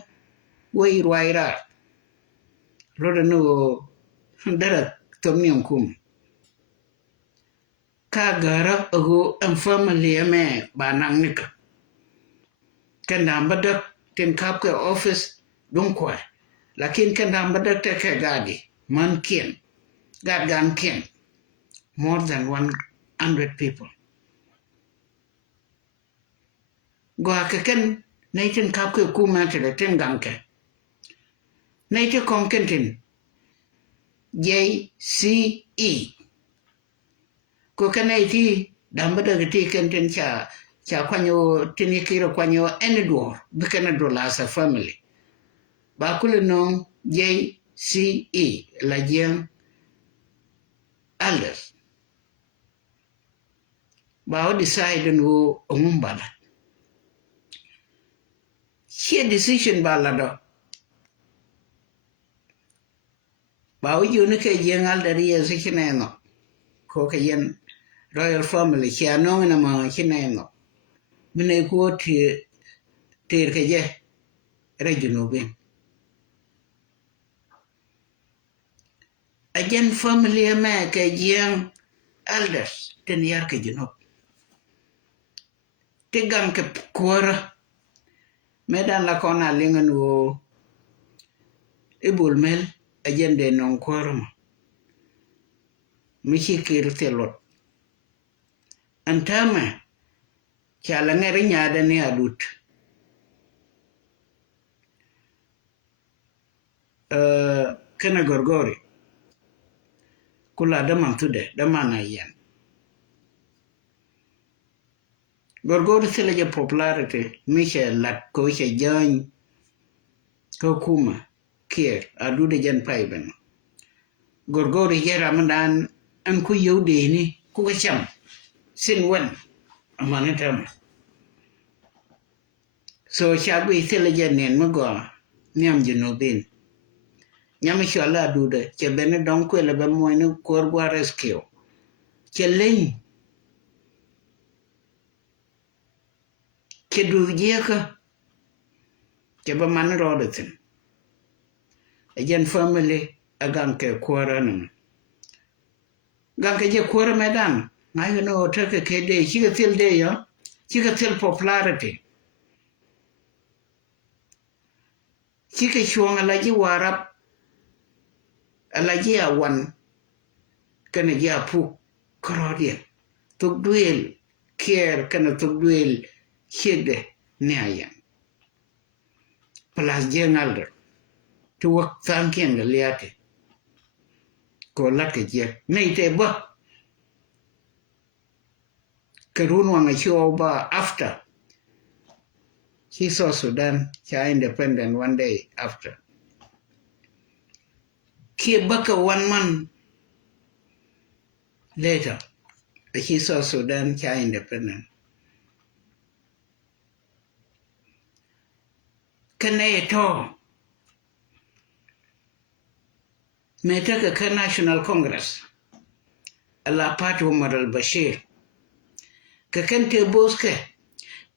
wei ruaira lodo no dara tomnium kum ka gara go an family me ba nan ni ka kan da badak tin kap ke office don kwa lakin kan da badak te ka gadi man kien gad gan kien more than 100 people go ka kan nay tin kap ke kuma te tin ganke nay te konkentin JCE ko kanai ti damba daga ti kenten cha kwanyo tini kiro kwanyo enedor bikana dola sa family ba kule no JCE la jeng elders ba o decide no ngumbala she decision ba la do ba o yuni ke jeng elder ye sikhineno ko ka yen royal family chia no na ma chineno mine ko ti ter ke je regional bin again family ma ke jeng elders ten yar ke jino te gam ke kwara medan la kona lingen wo ibul mel agende non kwara mi chikir telot antama chala ngere nyada ni adut kana gorgori kula da mantude da mana yan gorgori sele popularity michel lat ko che jan ko kuma kier adude jan paiben gorgori jera mandan an ku yude ni ku ka cham sin wen amanatam so chabi sele janen mago nyam jinobin nyam shala dude che bene don ko le be moine korwa rescue che len che du jeka che ba man rodatin again family agan ke koranan gan ke je kora medan ngai no take ke de chi ke til de yo chi ke til popularity chi ke chuang la ji warap ala ji awan kana ja pu krodia tuk duel kier kana tuk duel chede neaya plus jenalder to work thanking the liate ko lakke je nei te ba karun wanga show ba after he saw Sudan cha independent one day after ki baka 1 month later he saw Sudan cha independent kane to meta ka national congress الأبات عمر البشير كنت بوسكه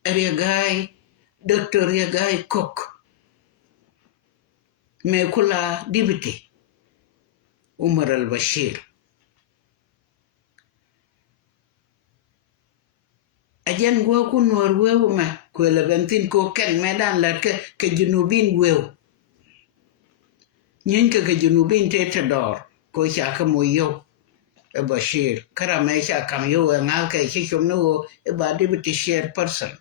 ريغاي دكتور ريغاي كوك ميكولا ديبتي عمر البشير أجن غوكو نور ويو ما كولا بنتين كو كان ميدان لك كجنوبين ويو نينك كجنوبين تيتدور كو شاكا مويو Bashir Karamesha kam yo ngalka chishum no ba deputy share person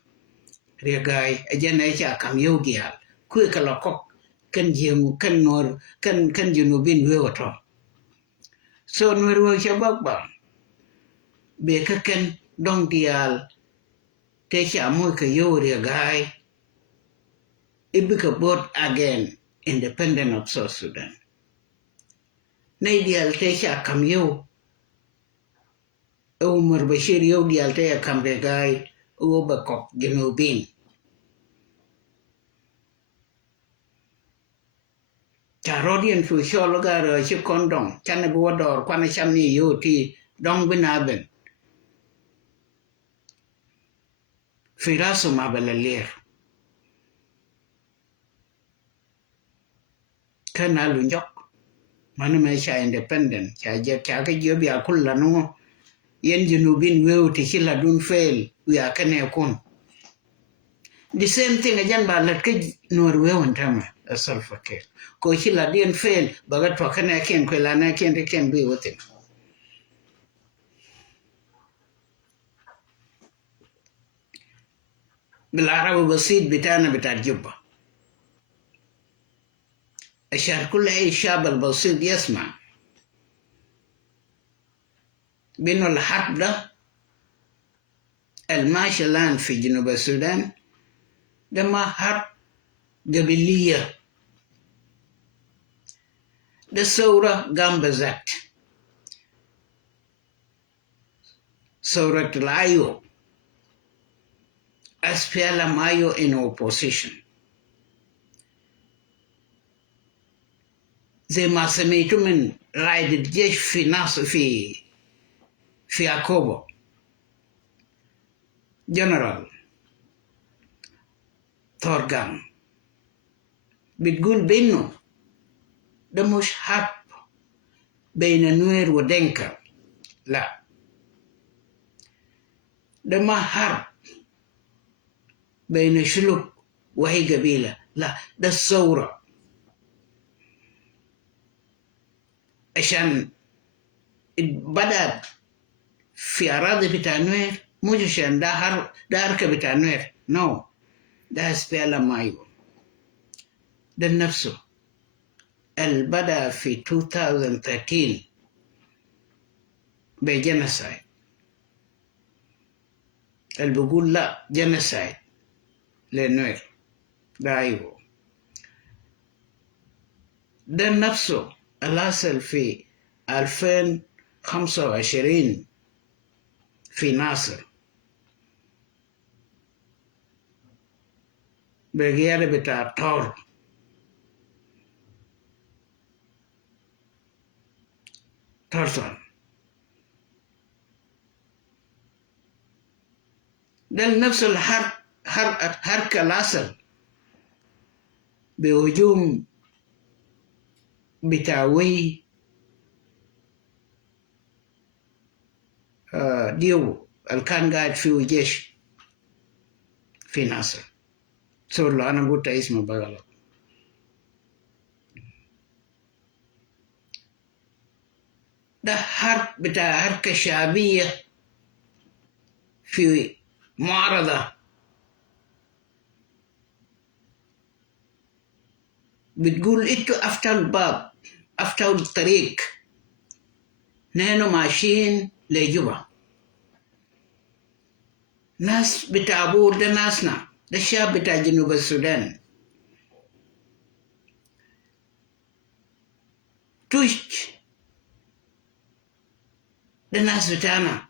regai ajanesha kam yo dial ku kala kok kan jemu kan nor kan junubin weoto so nweru shabak ba be ka kan dong dial te cha mo ka yo regai ibika bot again independent of South Sudan nay dial te cha kam yo Umar Bashir yo dialte ya kamregai u bakok genubin Tarodian fu shologa ro chi kondong chane buodor kwana chamni yo ti dong binaben Firaso mabalalir kana lunjok manu me cha independent cha je cha ka jo bi akulla no yen junubin weu ti chila dun fail we akane kun the same thing ajan ba lat ke norwe on tama asalfa ke ko chila dien fail bagat to kana ken ko lana ken de ken bi wotin بالعربي بسيط بتاعنا بتاع جبة عشان كل أي شاب البسيط يسمع بأنه الحرب ده الماشي الآن في جنوب السودان ده ما حرب قبلية ده ثورة قام بذات ثورة الآيو SPLM آيو in opposition زي ما سميتوا من رائد الجيش في ناصر في عقوبة جنرال ثورغان بتقول بأنه ده مش حرب بين نوير ودنكا لا ده ما حرب بين شلوك وهي قبيلة لا ده الثورة عشان بدأت في أراضي بتاع نوير مش عشان ده أركب بتاع نوير نو ده سبيلا مايو ده نفسه البدأ في 2013 بجنسايد اللي بيقول لا جنسايد لنوير ده أيوه ده نفسه الأصل في 2025 في ناصر بالقيادة بتاع تورتون ده نفس حركة الأصل بهجوم بتاوي ديو اللي كان قاعد فيه جيش في ناصر صور له أنا قلت اسمه بغلط ده حرب بتاع حركة شعبية في معارضة بتقول انتوا افتحوا الباب افتحوا الطريق نحن ماشيين لجوبا ناس بتاع بور ده ناسنا ده الشعب بتاع جنوب السودان توشت ده ناس بتاعنا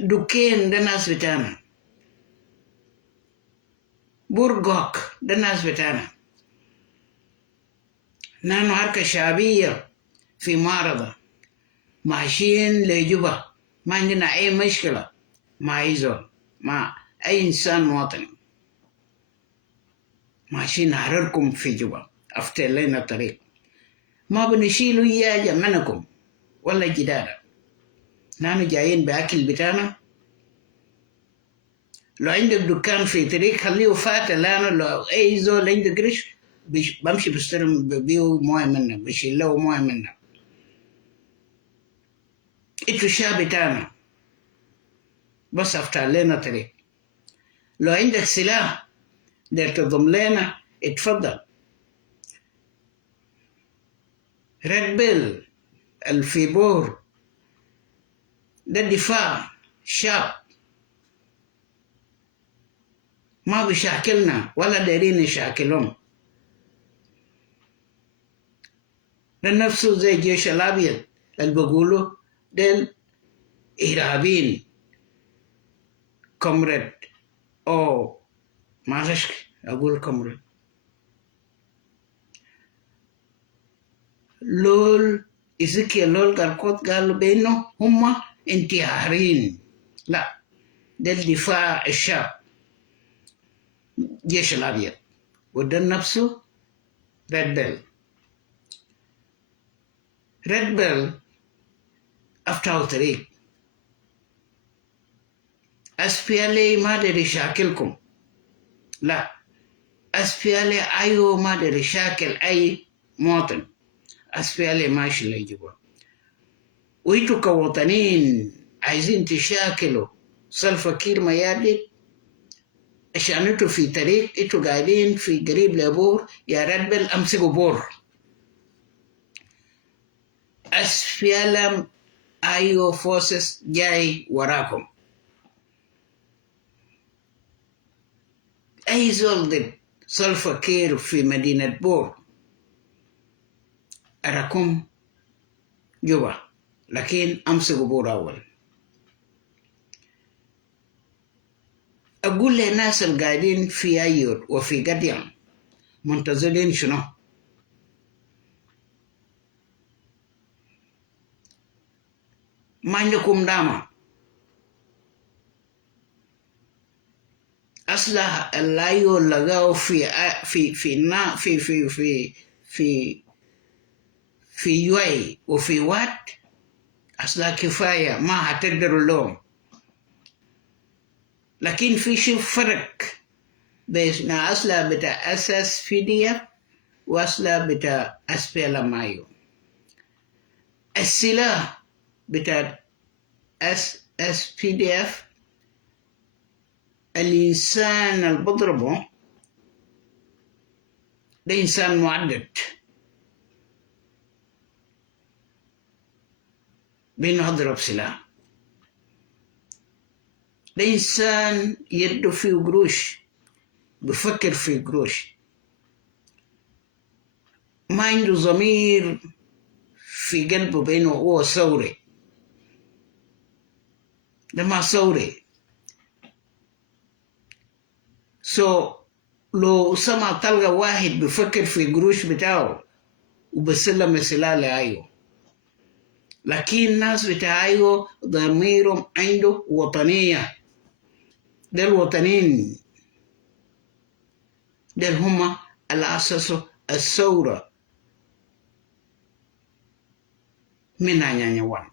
دوكين ده ناس بتاعنا بورغوك ده ناس بتاعنا نحن حركة شعبية في معارضة ماشيين لجوبا ما عندنا أي مشكلة مع أي زول مع أي إنسان مواطن ماشيين نحرركم في جوبا أفتح لنا الطريق ما بنشيلوا إياه منكم ولا جدارا نحن جايين بأكل بتاعنا لو عندك دكان في طريق خليه فاتح لنا لو أي زول عنده قرش بمشي بستلم بيو مويه منا بشيل له مويه منا إنتوا الشعب بتاعنا بس افتح لنا طريق لو عندك سلاح دير تضم لنا اتفضل ريد بيل الفيبور ده دفاع شعب ما بيشاكلنا ولا دايرين نشاكلهم ده نفسه زي الجيش الأبيض اللي بيقولوا ديل إرهابيين كومريد أو معلش أقول كومريد لول إزكيل لول قالكوت قالوا بأنه هم انتحاريين لا ده الدفاع الشعب جيش الأبيض وده نفسه ريد بيل ريد بيل أفتحوا طريق أسبيالي ما دري شاكلكم لا أسبيالي أيو ما دري شاكل أي مواطن أسبيالي ماشي اللي يجيبوا وإنتوا كوطنين عايزين تشاكلوا سلفا كير ميادي عشان إنتوا في طريق إنتوا قاعدين في قريب لبور يا ريد بيل أمسكوا بور أسفيالم أيو فورسز جاي وراكم أي زول ضد سلفا كير في مدينة بور أراكم جوا لكن أمسكوا بور أول أقول للناس القاعدين في أيور وفي قديم منتظرين شنو ما عندكم داما أصلا اللايو لقاو في يوي وفي وات أصلا كفاية ما هتقدروا لهم لكن في شيء فرق بين أصلا بتاع أساس فيديا وأصلا بتاع أسبيلا مايو السلاح بتاع SPDF الإنسان اللي بضربه ده إنسان معدد بينه أضرب سلاح ده إنسان يده فيه قروش بفكر في قروش ما عنده ضمير في قلبه بينه هو ثوري ده ما ثوري لو سمع تلقى واحد بفكر في قروش بتاعه وبسلم السلاح لأيوه لكن الناس بتاع أيوه ضميرهم عنده وطنية ده الوطنيين ده هم اللي أسسوا الثورة من عنيانيا 1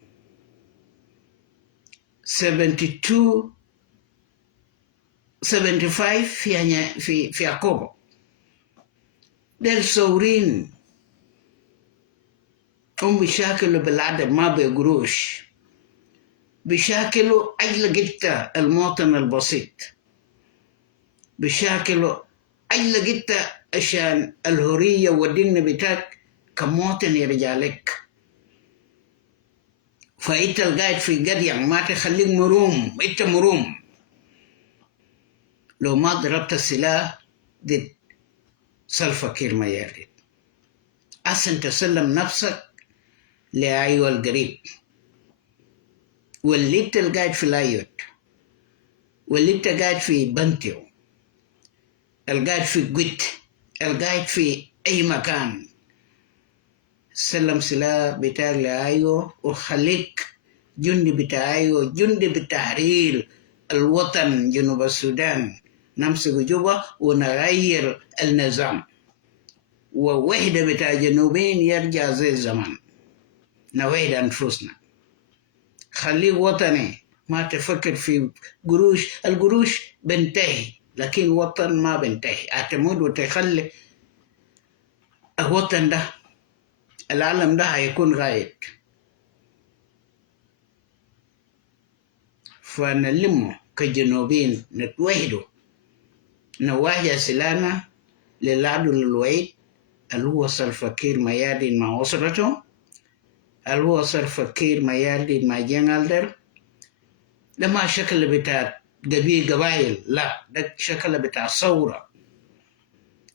72 75 في يعقوب ده الثورين هم بيشاكلوا بالعدد ما بيقروش بيشاكلوا أجل جدة المواطن البسيط بيشاكلوا أجل جدة عشان الهورية والدين بتاعك كمواطن يا رجالك فأنت القاعد في قرية ما تخليك مروم أنت مروم لو ما ضربت السلاح ضد سلفا كير ميادي أحسن تسلم نفسك لأيوة القريب واللي انت قاعد في لايوت واللي انت قاعد في بنتيو القاعد في قد القاعد في أي مكان سلم سلاح بتاعك لأيوه وخليك جندي بتاع أيوه، جندي بتحرير الوطن جنوب السودان. نمسك جوبا ونغير النظام، ووحدة بتاع جنوبين يرجع زي زمان. نوحد أنفسنا، خليك وطني، ما تفكر في قروش. القروش بنتهي لكن الوطن ما بنتهي. اعتمد وتخلي الوطن ده، العالم ده هيكون غايب. فنلمه كجنوبين، نتوحدوا، نواجه سلانا للعدو الوعيد اللي هو الفقير ميادين مع أسرته، اللي هو الفقير ميادين مع جنالدر. ده ما شكل بتاع قبائل، لا، ده شكل بتاع ثورة.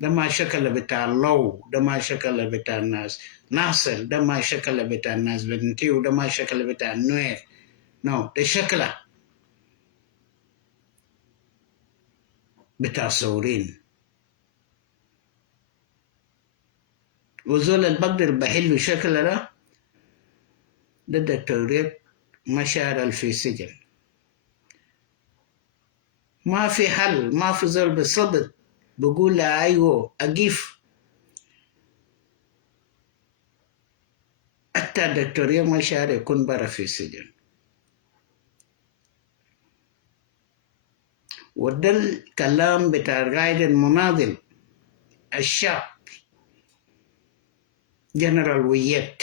ده ما شكل بتاع اللو، ده ما شكل بتاع الناس ناصر، ده ما شكل بتاع الناس بنتيو، ده ما شكل بتاع النوير. نو، ده شكله بتاع ثورين. وزول البقدر بحلو شكل ده دكتوريت مشاعر في السجن. ما في حل، ما في زول بالصبر بقول له أيوه أقيف. حتى دكتورية مشاعر يكون برا في السجن. وده الكلام بتاع القائد المناضل الشاب جنرال ويت.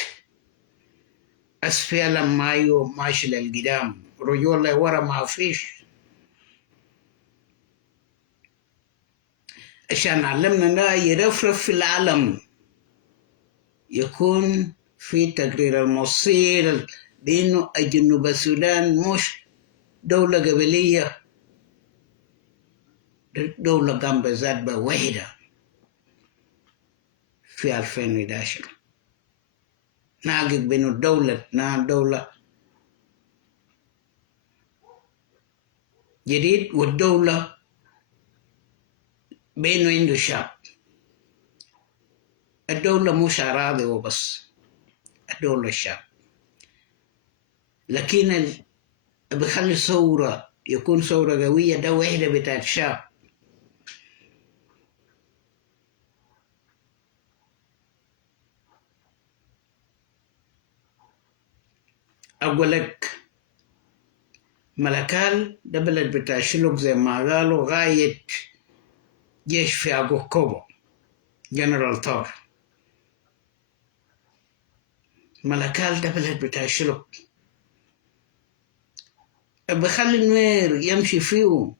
أسفل مايو ماشي للقدام، رجوع لورا ما فيش. عشان علمنا ده يرفرف في العالم، يكون في تقرير المصير بأنه جنوب السودان مش دولة قبلية، دولة قام بذات بوحدة في 2011. ناقق بين الدولة دولة جديد، والدولة بينه عنده شعب. الدولة مش أراضي وبس، الدولة الشعب. لكن بخلي ثورة يكون ثورة قوية، ده وحدة بتاعت الشعب. أقول لك ملكال ده بلد بتاع شلوك زي ما قالوا، غاية جيش في أبو كوبو جنرال طار. ملكال ده بلد بتاع شلوك، بخلي النوير يمشي فيه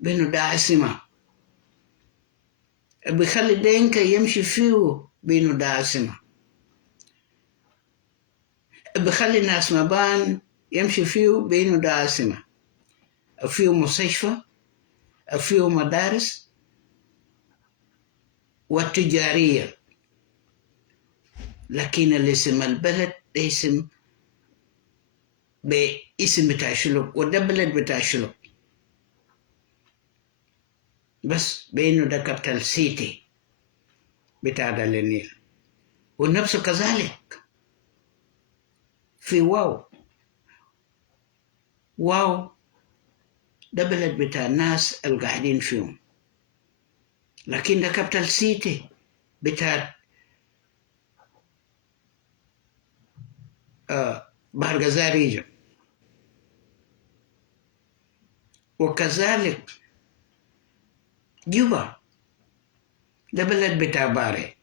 بينه ده عاصمة، بخلي دينكا يمشي فيه بينه ده عاصمة، بخلي الناس مبان يمشي فيه بينه ده عاصمة، فيه مستشفى، فيه مدارس والتجارية. لكن الاسم البلد باسم بتاع شلوك، وده بلد بتاع شلوك، بس بينه ده كابتال سيتي بتاع ده النيل. والنفس كذلك في واو. واو ده بلد بتاع الناس القاعدين فيهم، لكن ده كابتال سيتي بتاع بحر غزال ريجن. وكذلك جوبا ده بلد بتاع باري،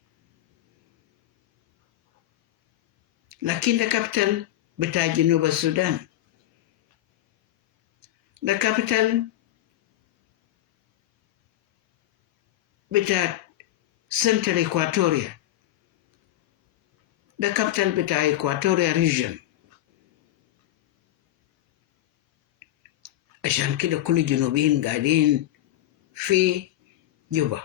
لكن ده كابتل بتاع جنوب السودان، ده كابتل بتاع سنتر إكواتوريا، ده كابتل بتاع إكواتوريا ريجن. عشان كده كل الجنوبيين قاعدين في جوبا.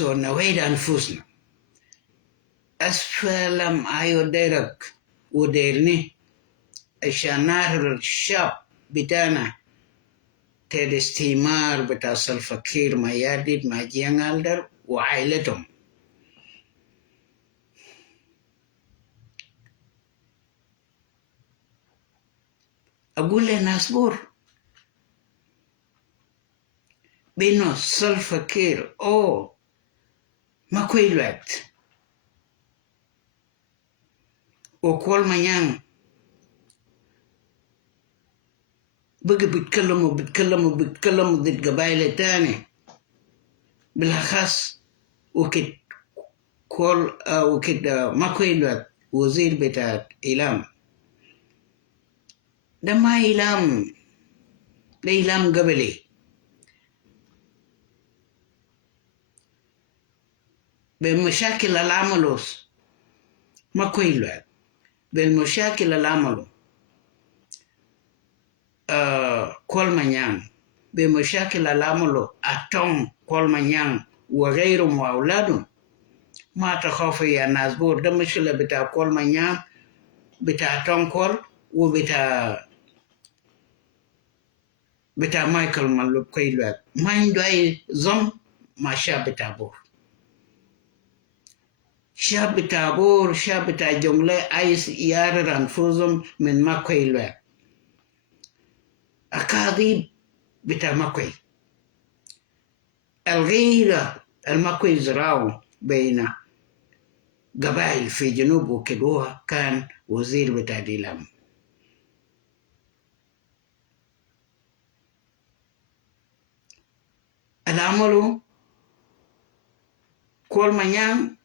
نويد أنفسنا أسفل أيو ديرك وديرني عشان نهر الشاب بتاعنا تحت استعمار بتاع سلفكير مياديد مع جيانالدر وعائلتهم. أقول للناس بور بينو سلفكير أو ما كويلوات وكل ميان بقى بيتكلموا ضد قبائل تاني، بالأخص وكد كل وكد ما كويلوات وزير بتاع إعلام. ده ما إعلام، ده إعلام قبلي. بالمشاكل اللي عملوا ما كويلوات، بالمشاكل اللي عملوا كل منيان، بمشاكل اللي عملوا أتون كل منيان وغيرهم وأولادهم. ما تخافوا يا ناس بور، ده مشكلة بتاع كل منيان، بتاع تون كل وبتاع مايكل مالو كويلوات. ما عنده أي ظن مع شاب بتاع بور. شاب بتاع بور، شاب بتاع جملة عايز يعرر أنفسهم من ما كويلوات. أكاذيب بتاع مكوي، الغيرة المكوي زراعوا بين قبائل في جنوب وكدوها كان وزير بتاع ديلام. العملوا كل منيان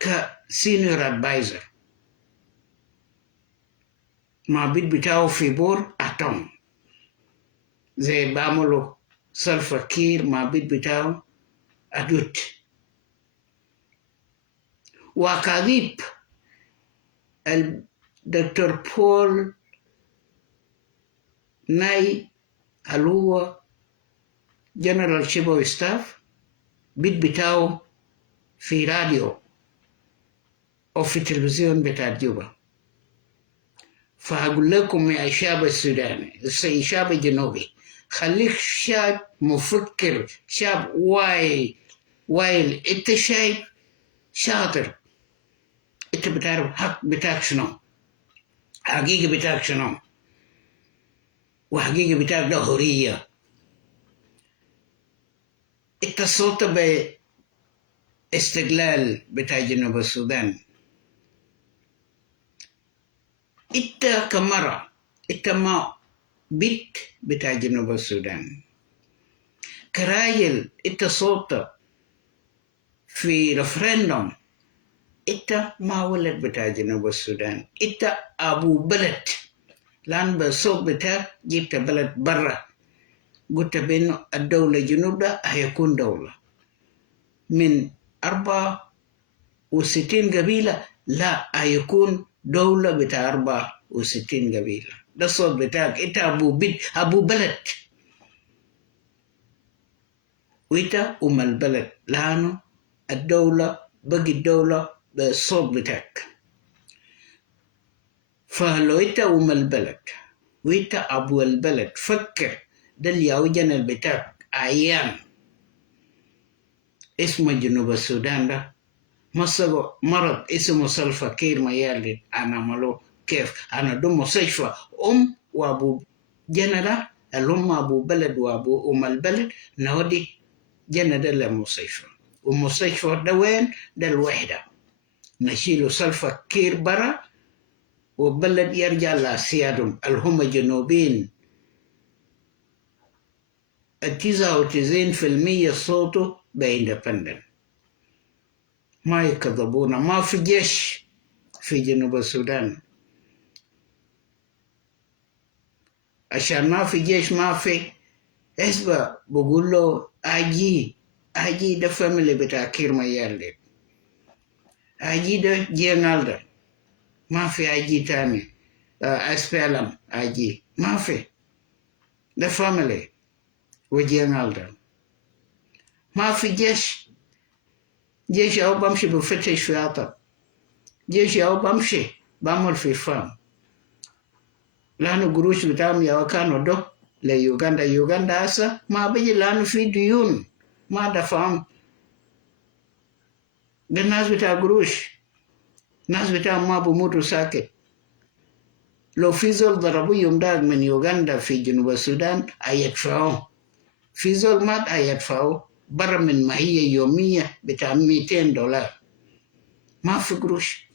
كسينيور ادفايزر مع بيت بتاعه في بور أتون، زي بعملوا سلفكير مع بيت بتاعه أدوت. وأكاذيب الدكتور بول ناي اللي هو جنرال شيبو ستاف بيت بتاعه في راديو أو في تلفزيون بتاع جوبا. فأقول لكم يا شعب السوداني، الشعب الجنوبي، خليك شاب مفكر، شاب وايل. انت شايف شاطر، انت بتعرف حق بتاعك شنو، حقيقة بتاعك شنو، وحقيقة بتاعك ده حرية. انت صوت باستقلال بتاع جنوب السودان. انت كمرة، انت ما بيت بتاع جنوب السودان. كراجل انت صوت في رفرندوم، انت ما ولد بتاع جنوب السودان، انت ابو بلد. لان بالصوت بتاعك جبت بلد برا، قلت بانه الدولة جنوب ده هيكون دولة من 64 قبيلة، لا هيكون دولة بتاع 64 قبيلة. ده الصوت بتاعك، انت ابو بلد، وانت ام البلد، لانه الدولة بقي الدولة بالصوت بتاعك. فلو انت ام البلد وانت ابو البلد، فكر ده اللي يوجن بتاعك ايام اسمه جنوب السودان ده مرض اسمه سلفكير ميالد. انا عملوا كيف انا دو مستشفى وابو جنرا الام ابو بلد وابو ام البلد، نودي جنرا للمستشفى. والمستشفى ده وين؟ ده الوحدة. نشيله سلفكير برا وبلد يرجع لأسيادهم اللي هم جنوبين. 99% صوته باندبندنت. ما يكذبون، ما في جيش في جنوب السودان. عشان ما في جيش ما في اسبق بقول له اجي ده فاميلي بتاع كير ميالد، اجي ده جينالدا، ما في اجي تاني. اسفلم اجي ما في، ده فاميلي وجينالدا. ما في جيش او بمشي بفتش في عطب، جيش او بمشي بعمل في فام، لانه قروش بتاعهم يا كانوا ده Uganda asa ma biji lan fi diyun ma dafam da nas bita gurush nas bita ma bumutu sakit لو في زول ضربوا يوم داك من يوغندا في جنوب السودان هيدفعوا في زول مات هيدفعوا برا من ما هي يومية بتاع $200 ما في قروش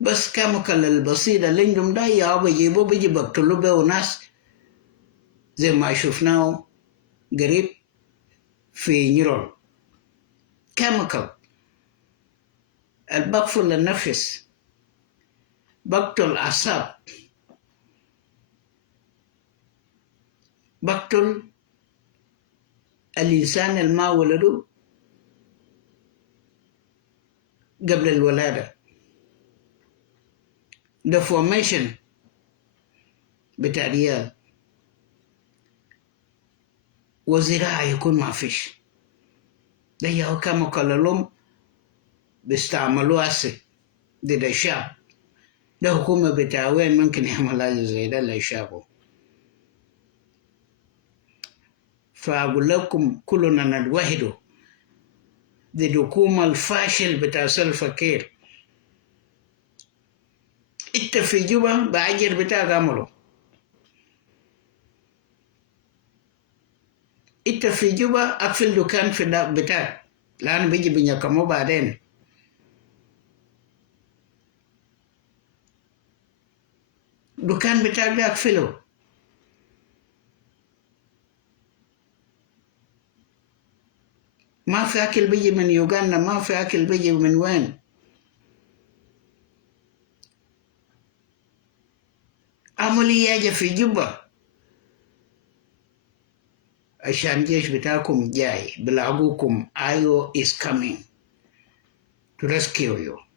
بس كيميكال البسيطة اللي عندهم ده يا بيجيبوا بيجي بقتلوا به ناس زي ما شفناه قريب في نيرول كيميكال البقفل النفس بقتل أعصاب بقتل الإنسان الما ولده قبل الولادة the formation بتاع ريال وزراعة يكون ما فيش ده يهو كما قالوا بيستعملوا أسي ضد الشعب ده حكومة بتاعوين ممكن يعمل زي ده للشعب فأقول لكم كلنا نتوحد ضد الحكومة الفاشل بتاع سلفا كير انت في جوبا بأجر بتاعك عمله انت في جوبا أقفل دكان في بتاعك لأن بيجي بنيكمو بعدين دكان بتاعك ده أقفله ما في أكل بيجي من يوغندا ما في أكل بيجي من وين عملية في جوبا عشان جيش بتاعكم جاي بلاغوكم IO is coming to rescue you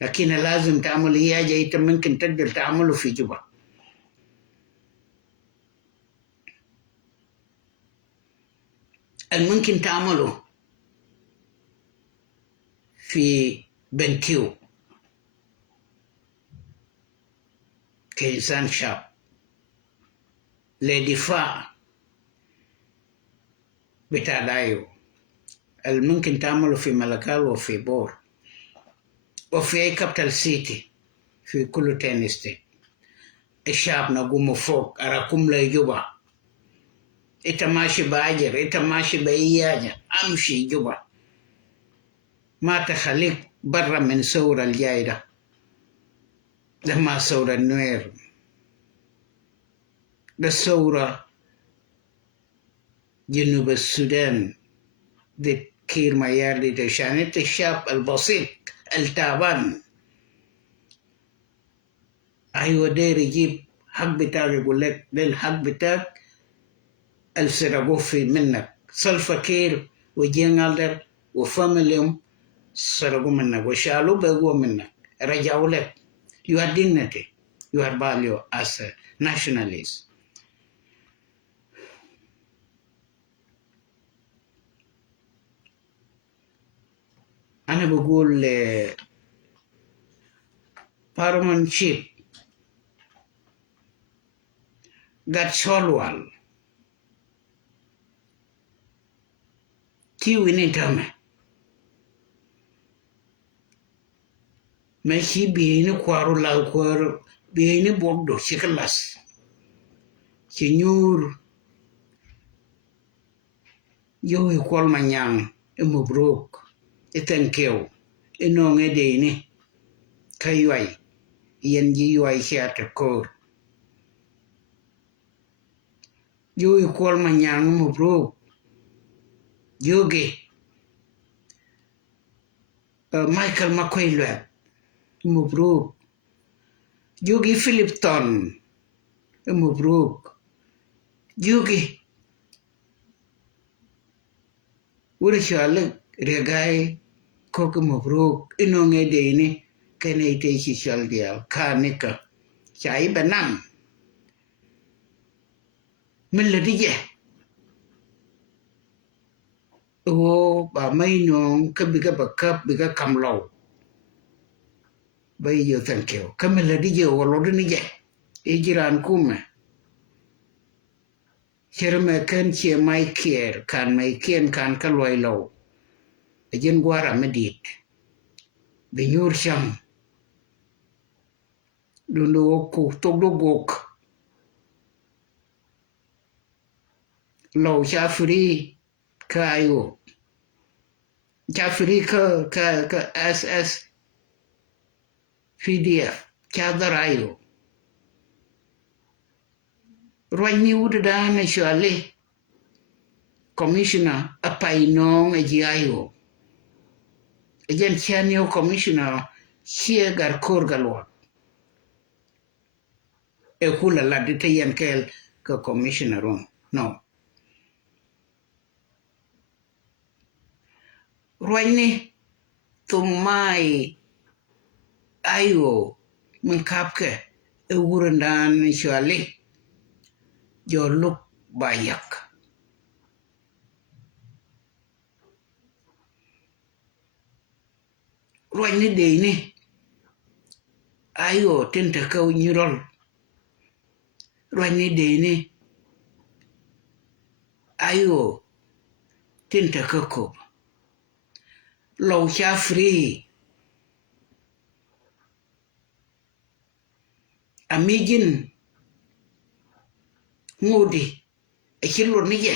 لكن لازم تعمل إياجة أنت ممكن تقدر تعمله في جوبا الممكن تعمله في بنكيو كإنسان شاب لدفاع بتاع دايو الممكن تعمله في ملكال وفي بور وفي أي كابتال سيتي في كل تاني ستيت الشعب نقوم فوق أراكم لجوبا إنت ماشي بأجر إنت ماشي بإياجة أمشي جوبا ما تخليك برا من ثورة الجايدة ده ما ثورة النوير ده ثورة جنوب السودان دي كير ميار دي تشانت الشاب البسيط التعبان أيوة داير يجيب حق بتاعك يقول لك ده الحق بتاعك السرقوه في منك سلفا كير وجينالدر وفاميليهم سرقوا منك وشالوا بقوا منك رجعوا لك your dignity your value as a nationalist أنا بقول Parliament Chief Gat Solwal Ti wini tame Meshi bini kwaru la kwaru bini bogdo chikalas Chinyur Yo ikwal manyang Imubruk Itenkeo Inong edeni Kayuai Yenji yuai siata kor Yo ikwal manyang Imubruk Yogi Michael McQuaid Mubruk Yogi Philipton Mubruk Yogi Urishalik Regai Kok Mubruk Inonge Deni Kene Ite Shishal Dial Kanika Chai Banam Melodije Oh, bà mấy nong cái bị cái bậc cấp bị cái cầm lầu bai yo tankeo kamela di je wolo ni je e jiran kuma cherme kan che mai kier kan mai kien kan ka loi lo e jen gwara medit be nyur sham dundo ko togdo gok lo cha free kayo cha free ka ss pdf cha darayo roi ni uda na shale commissioner apai nong e jiayo ejen chanio commissioner chie gar kor galwa e kula la de yen kel ka commissioner on no roi ni tumai ayo mun kapke e wurandan shale jo luk bayak roi ni de ni ayo tenta ka nyirol roi ni de ni ayo tenta ka ko lo cha free amigin ngudi e chilo ni je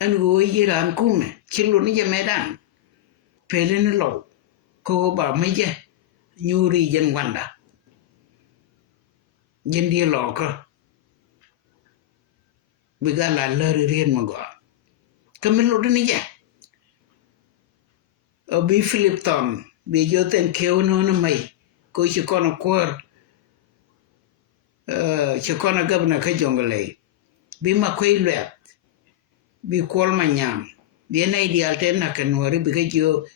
an go yiran kume chilo ni je medan pelen lo ko ba meje nyuri jen wanda jen di lo ko bigala lari rien mo go kamelo ni je obi Philipton bi joten keuno na mai ko chi kono kwor chi kono gabna ka jongale bi ma koy lwet bi kol manyam bi na ideal ten na kanori bi ka jo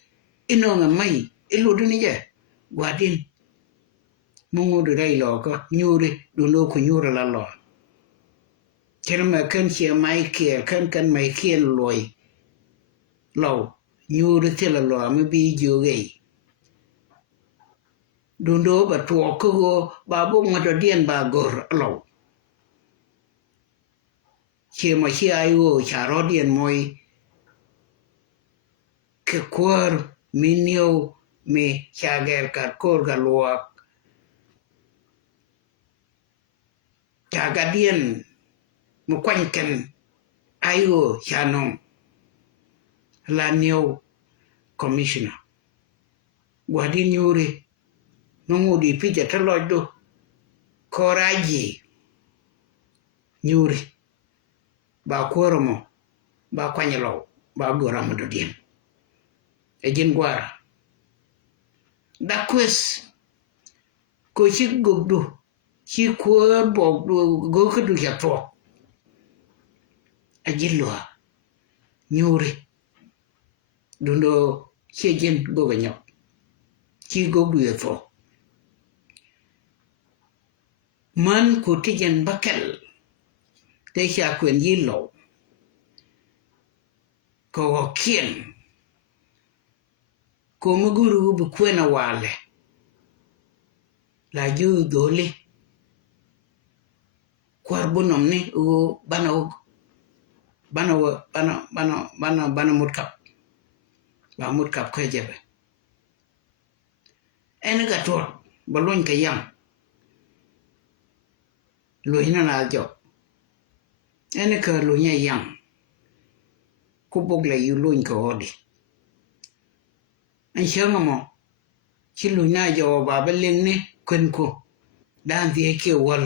ino nga mai iludu ni je gwadin mungu du rai lo ko nyuri du no ku nyura la lo kerma kan chi mai kier kan mai kien loy lo nyuri tela lo mi bi joge dundo ba tuo ko ba bu ngodo dien ba gor lo chi ma chi ayo cha ro dien moi ke kwar minio me chager ka kor ga luak chaga dien mo kwanken ayo chanon la new commissioner gwadin yuri nongudi pija talodo koraji nyuri ba koromo ba kwanyalo ba goramo do dien ejin gwara da kwes ko chi gogdo chi ko bogdo go kudu ya to ajilwa nyuri dundo chejin go ganyo chi gogdo ya to man ko tijen bakel te sha kwen yilo ko kien ko muguru bu kwena wale la ju dole kwarbunum ni o bana mutkap ba mutkap ka jebe en ga to balon ka yam lo ina na jo en ka lo nya yam ko bogle yu lo ko odi an shangamo chilu na jo ba beleng ni kwen ko dan die ke wal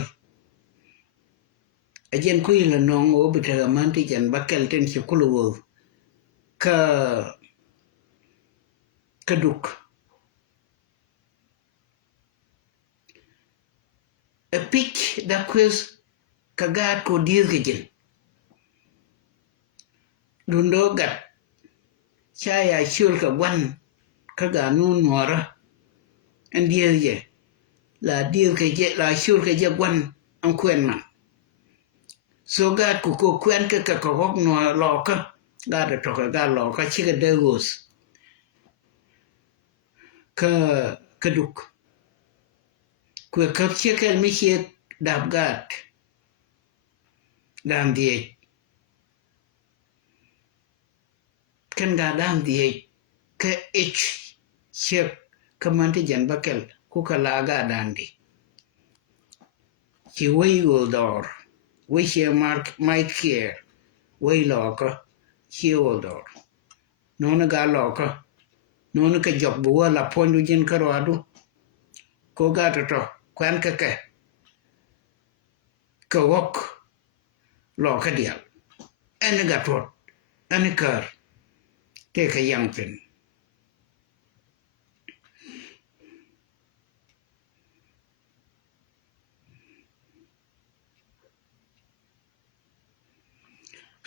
ajen ko ila nong o bita manti jan bakel ten chukulu ka kaduk a pitch da quiz kagat ko dirgejin dundo gat chaya shul ka wan kaga nun nora an dirje la dirje la shul ka je wan an kwen man so gat ko kwen ka hok no lo ka gat to ka lo ka chi ka degos ka duk ku ka chekel mi che dab gat dam die kan ga dam die ka ich chek kamanti jan bakel ku ka laga dandi chi wei go dor wei che mark might care wei loka chi go dor non ga loka non ka job bu la pondu jin karo adu ko ga to kwan ka wok loka dial en ga tot en kar te ka yang pen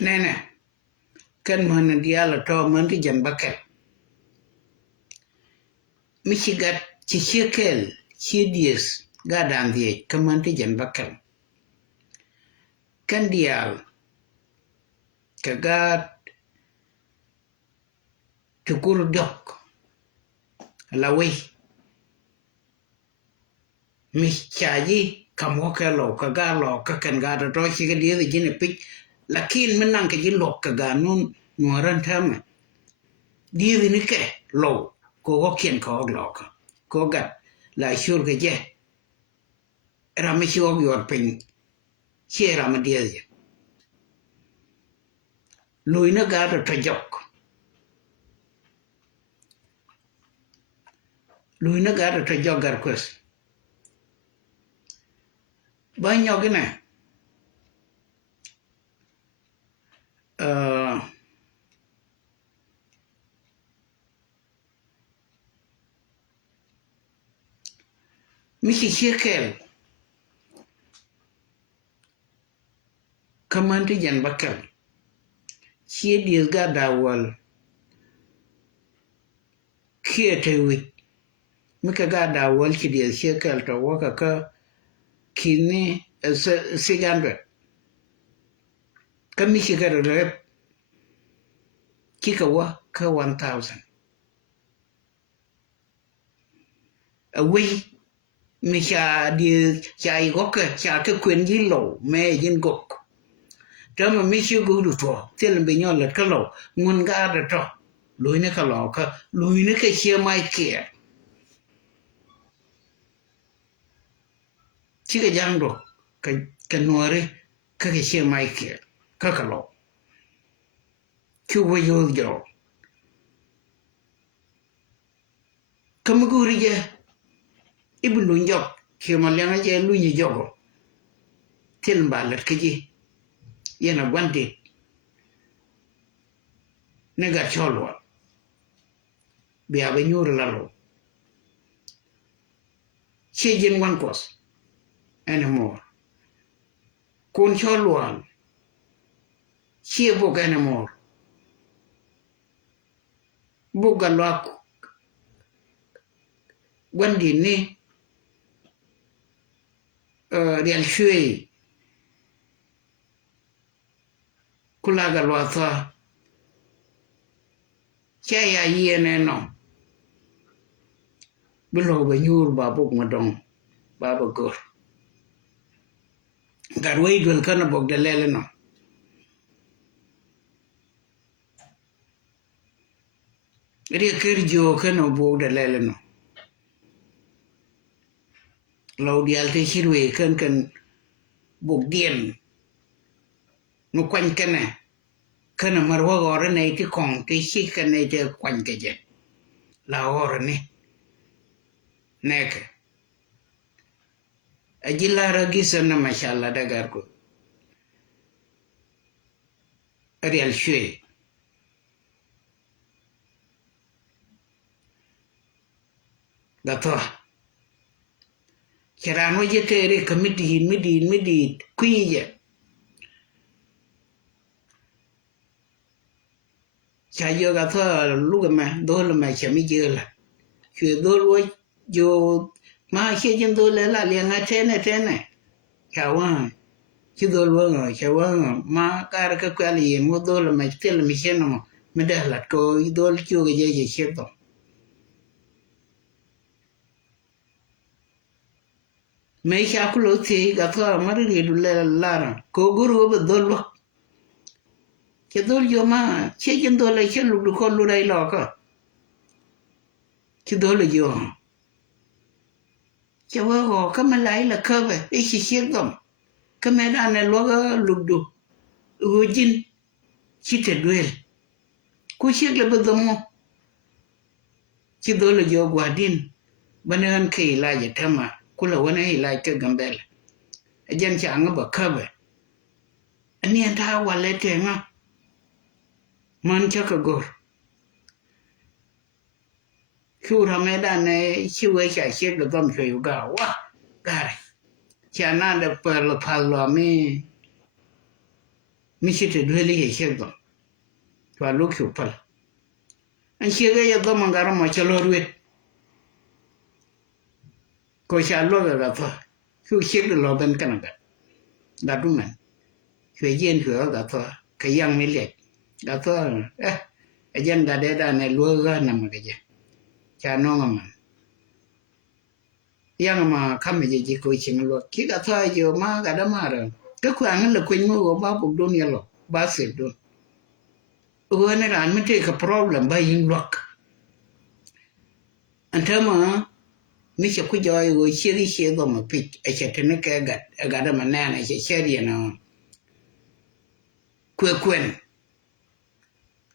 nene kan man dial to man ti jan bakel michigat chi chekel chi dies ga dan die kaman ti jan bakel kan dial kagat tukur dok lawi mi chaji kamo ka lo ka ga lo ka kan ga to chi ga die jin pik lakin menang ka jin lo ka ga nun nuaran tham die ni ke lo ko ho kien ko lo ka ko ga la shur ga je ra mi shur yor pin che ra ma die lui na ga to jok lui na ga to jok gar kwes ba nyo ge na mi chi chekel kamanti jan bakal chi dies ga dawal kiete wi mi ka ga dawal chi dies chekel to waka ka kini sigandre ka mi chi ga rep ki ka wa ka 1000 awi mi cha di cha I gok cha ka kwen ji lo me jin gok tama mi chi gu du to tel be nyon la ka lo ngun ga da to lui ne ka lo ka lui ne ka che mai ke chi ga jang do ka nuare ka che mai ke ka lo chu wo yo jo ka mu gu ri je ibu lu njok ke ma le nga je lu ni jogo tel ba la ke ji yena gwante ne ga cholo be abe nyur la lo che jen wan kos anymore kun cholo che bo ga anymore bo ga lo gwandi ni real shui kula ga lo sa che ya yene no bilo ba nyur ba bok madong ba ba gor garway dol kana bok de lele no ri kerjo kana bok de lele no law dial te shirwe kan bok dien no kwan kana marwa gore nei ti kong ti shi kana te kwan ke je la ore ni nek ajila ragisa na mashallah dagar ko real shwe dato kerano je tere kamiti kuije chayo gato lugama dolma chami jela chwe dolwo jo ma che jin dole la le nga tene chawa chi dolwo chawa ma kar ka kwali mo dolma tel mi cheno me da la ko dol chu ge je cheto me cha ku lo ti ga to ma ri du le la ko guru be dolo che dol yo ma che gen dole che lu ko lu rai lo ka che dole yo che wa go ka ma lai la ka be e chi chi gom ka me da ne lo ga lu du ho jin chi te duel ku chi le be do mo che dole yo gwadin banan kai la ya tama kula wani ila ta gambel ajan ci an ba kabe ani ta wale te nga man cha ka gor shura me da ne ci we cha che ga dom che yu ga wa gare cha na da per la palo mi ci te dole ye che dom to lu ku pal an che ga ya dom ngara ma cha lo ruet ko cha lo ga fa ku che lo ben kan ga da du men chuyện riêng của cả thôi cái dân mới liệt cả thôi cái dân cả đây là này lúa ra nằm cái gì cha nó mà dân mà không bị gì coi chừng luôn khi cả thôi giờ mà cả đó mà rồi cái khoản là quên mua của ba bụng đôn nhà lọ ba xịt đôn này là anh mới thấy cái problem bay in luật anh thấy mà mấy cái cái joy rồi chia rồi mà bị ai chạy đến cái gạt đó mà nè này chạy đi nó quen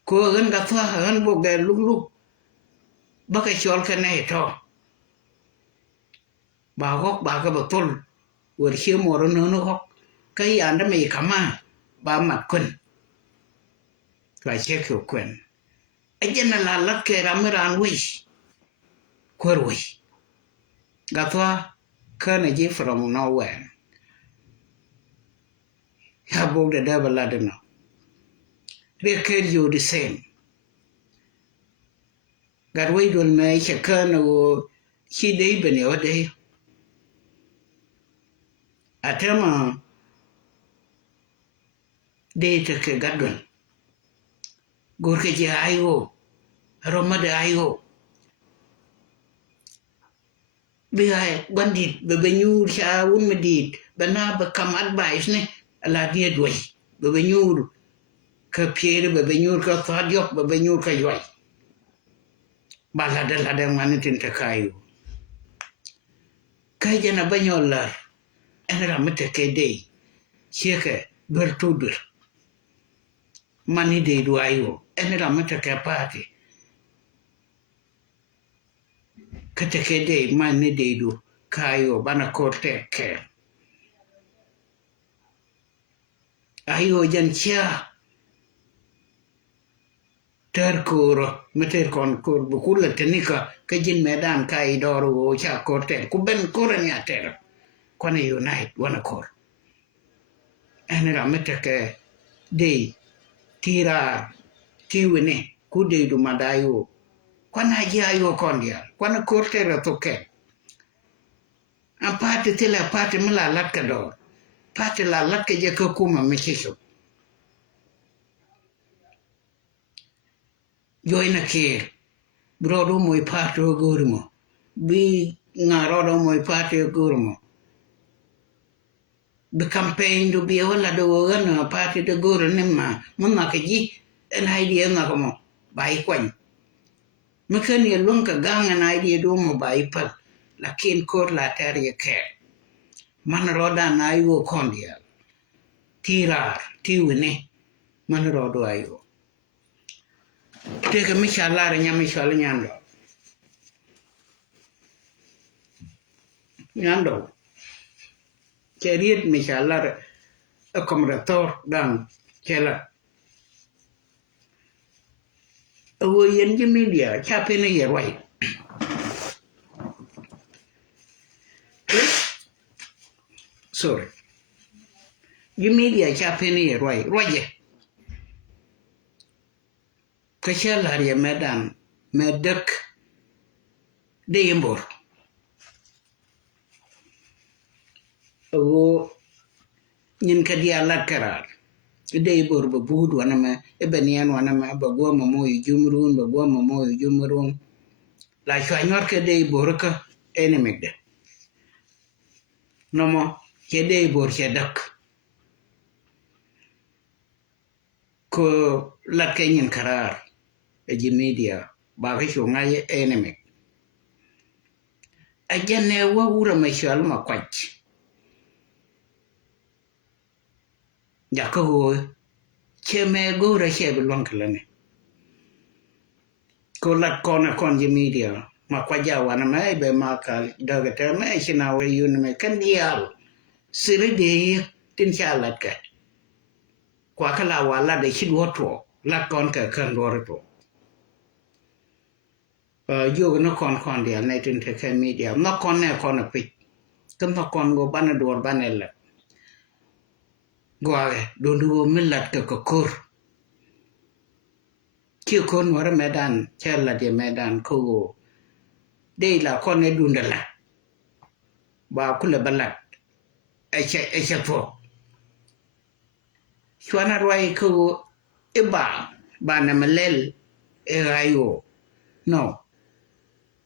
ko gan ga fa gan bo ga luk ba ka chol ka ne to ba gok ba ka ba tol wer chi mo ro no gok ka ya nda me kama ba mat kun ka che ko quen a jen la lat ke ran wi ko wi ga fa ka ne ji from nowhere ya bo da da ba la de no they care you the same. God wait on me, she can or she day ben your day. I tell my day take a gadwin. Go get your io, Roma de io. Be I bandit, but when you shall win me did, but now become advice, ne, a la dear way, but when you ka piere be benur ka fadiok be benur ka yoy bala da manitin ta kayu kai jana banyolar enra mete ke dei cheke bertudur mani de duayo enra mete ke pati kete ke dei mani de du kayo bana korte ke ayo jan chia ter kuro meter kon kur bukula tenika kajin medan kai doru cha korte kuben koren ya ter kone unite wana kor enera meteke de tira tiwene kude du madayo kwana jayo kondia kwana korte ra toke apate tela pate mala latka do pate la latka je ko kuma mechiso joina ke brodo moy pato gurmo bi ngarodo moy pato gurmo be campaign do bi wala do gana pato de gurmo nemma mamma ke ji en haydi en ngamo bai kwan mekan ye lunka ganga na haydi do mo bai pal lakin kor la terye ke man roda na ayo kondia tirar tiwene man rodo ayo teka mishalare nyamishal nyando cheriet mishalare akomrator dan chela awo yen ji media chapene ye right sorry ji media chapene ye right roje kachala ya medan medak de yembor awo nyin kadia lat karar de bor ba bud wana ma ebenian wana ma ba go ma moy jumrun la chwa nyor ke de bor ka ene megde nomo chede bor chedak ko lat kenyin karar eji media ba ke chunga ye enemy ajane wa ura mashal makwach jakago cheme gora chebe lonklane ko lat kona konji media makwaja wana mai be makal daga te mai china we yun me kan dial siri de tin chalat ka kwa kala wala de chidwo to lat kon ka kan to yo no kon dia ne tin te media no kon ne kon pi kan no kon go bana dor banela goare do millat ka kor ki kon wara medan chella de medan ko de la kon ne dundala ba kula balat e fo shwana rwai ko iba ba na malel e rayo no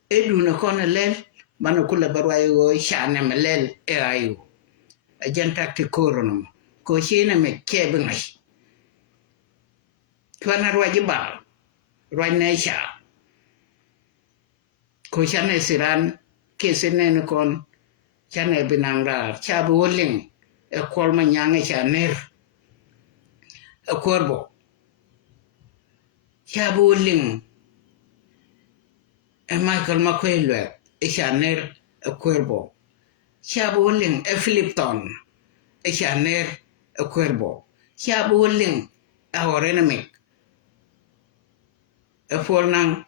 edu na kon lel bana kula barwai go shana malel e rayo ajanta ti korono ko shina me kebe ngai shwana rwai ba rwai na sha ko shana siran ke senen kon chane binangra chabu woling e kol manyanga chaner e korbo chabu woling e Michael McQuayle e chaner e korbo chabu woling e Philipton e chaner e korbo chabu woling e orenamic e fornang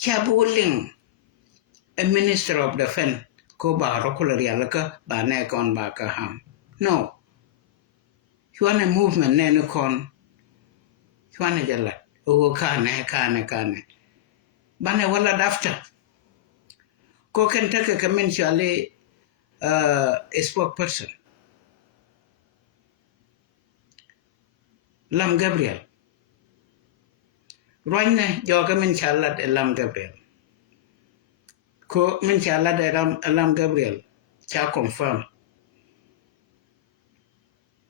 chabu woling a minister of defense ko ba rokular yalaka ba ne kon ba ka ham no shwana movement ne no kon shwana jalla o kane bane wala dafta ko ken take ka men chale a spokesperson Lam Gabriel roine joga men chala de Lam Gabriel ko men chala de Lam Gabriel cha confirm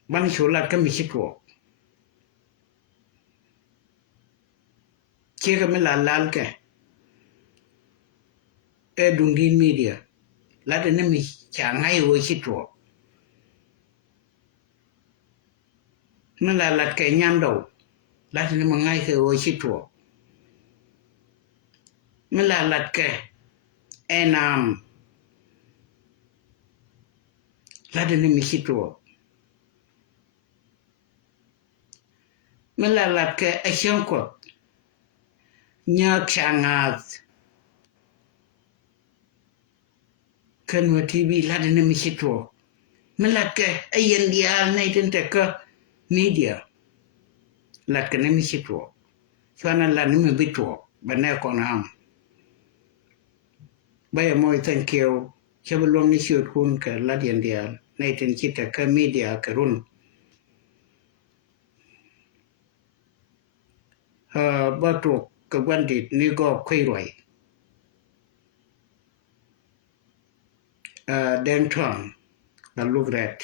ban cholat ka mi chitwo che ka men lal ke e dungin media la de ne mi cha ngai wo chitwo men lat ke nyando la de ne ngai ke wo chitwo men lat ke enam la de ne mi chitwo men lat ke a shanko nya changat kanwa TV la de ne mi chitwo men lat ke ayen dial ne tin te ka media lat ke ne mi chitwo chwana la ne mi bitwo bane kon am Baya moi thank you chabalong ni shoot kun ka ladian dia naitin kita ka media ka run batu ka bandit ni go kwai roi den tong na lugret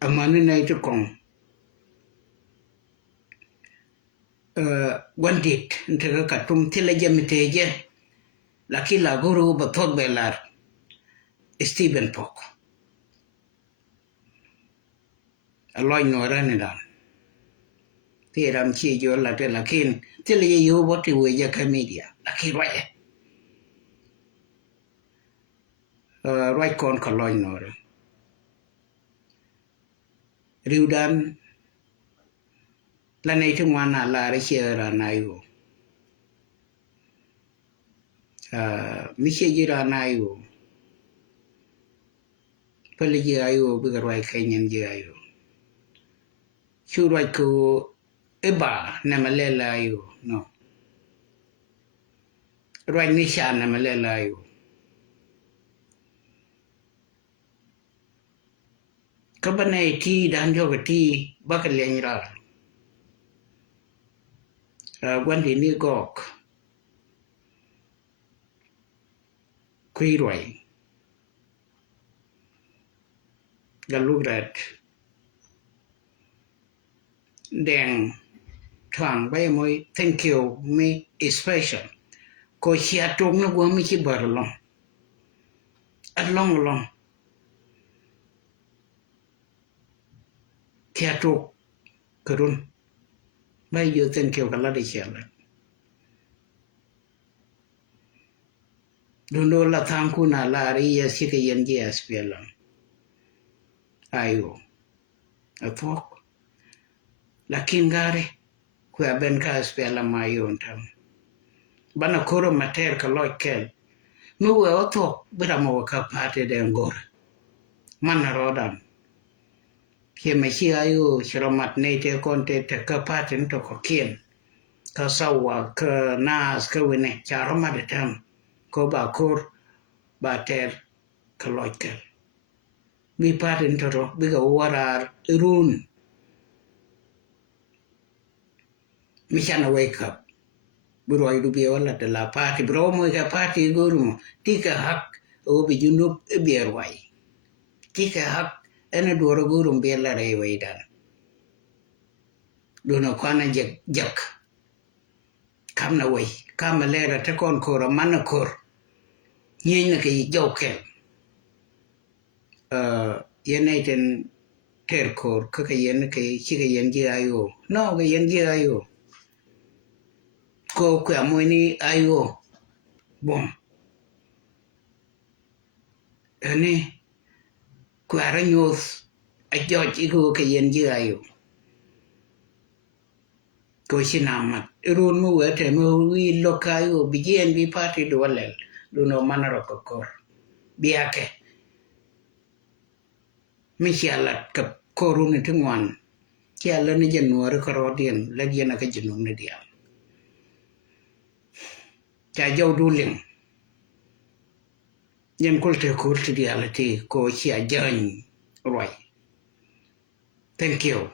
amani nai tu kong bandit ntaka katum tila jamiteje lakila guru batot belar Stephen Pok aloy no rani dan tiram chi jo la te lakin tila ye yo boti we ya ka media lakin wae right kon ka loy no riudan la nei tu wana la re chera na yo mi che jira na yo pele jira yo bi ga roi kenyen jira yo chu roi ko eba na malela yo no roi ni sha na malela yo ka bane ti dan jo ga ti ba ka len ra gwandi ni gok quy rồi galu red đèn thoảng bay môi thank you me special cô chia trống nó quá mới chỉ bờ lòng long long chia trống kerun bay giờ thank you kalau đi chia lại dulu la thangku na lari ya si ke yen je aspelam ayo afok lakin gare ku aben ka aspelam ayo tam bana koro mater ka lokel mu we oto bira mo ka pate de ngor man rodan ke me chi ayo chromat ne te konte te ka pate to ko kien ka sawa ka nas ka wene charoma de tam ko ba kor ba ter ka lokel mi patin toro biga warar run mi chana wake up buro ay dubi wala de la party bro mo ka party gurum tika hak o bi junub bier wai tika hak ene doro gurum bier la re wai dan dono kwana jak kam na wai kam lera ta kon kora man kor nyi na ki jokel yeneten ter kor ka yen ke chi ka yen ji ayo no ka yen ji ayo ko kwa moini ayo bom ene kwa ranyos a judge ko ka yen ji ayo ko sinamat run mu wete mu wi lokayo bijen bi party do walel do no manaro ko kor biake mi chialat ka korun ti ngwan chiala ni januar ko rodien la diena ka jinum ne dia cha jaw duling yen kulte kurti dialati ko chia jan roi thank you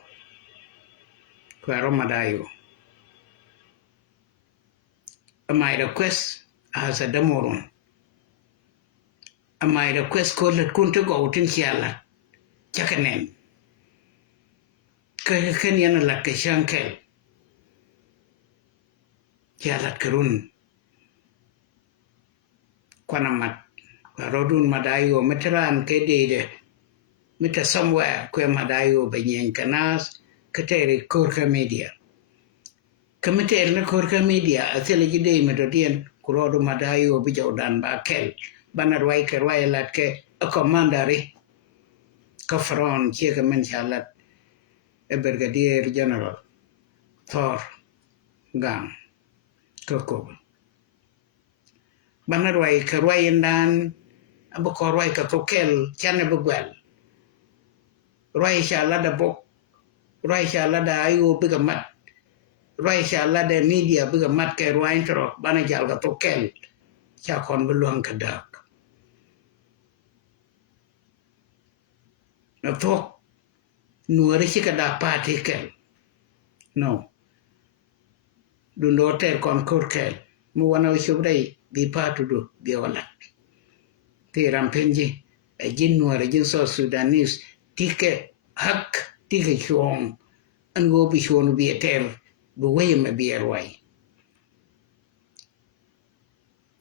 ko romadayo my request as a demoron my request ko let kunte go tin chiala chakanen ka yen la ka shankel chiala kurun kwanamat rodun madayo metran ke de mita somewhere kwe madayo benyen kanas kateri korka media kamiter na korka media atele jide metodien kurodo madayo bijawdan ba kel banar wai kerwai lat ke a commandari ka fron che ka men chalat e brigadier general thor gang ko banar wai kerwai ndan abu korwai ka tokel chane bugwel roi shala da bok roi shala da ayu biga mat roi shala da media biga mat ke roi intro bana jal ka tokel cha kon beluang ka dak na tok nuare chi ka da party kel no du no ter kon korkel mu wana shubrai bi patu do bi wala ti rampenji e jin nuare jin so sudanese tike hak tike chuong an go bi chuong bi ter bu wey ma bi erwai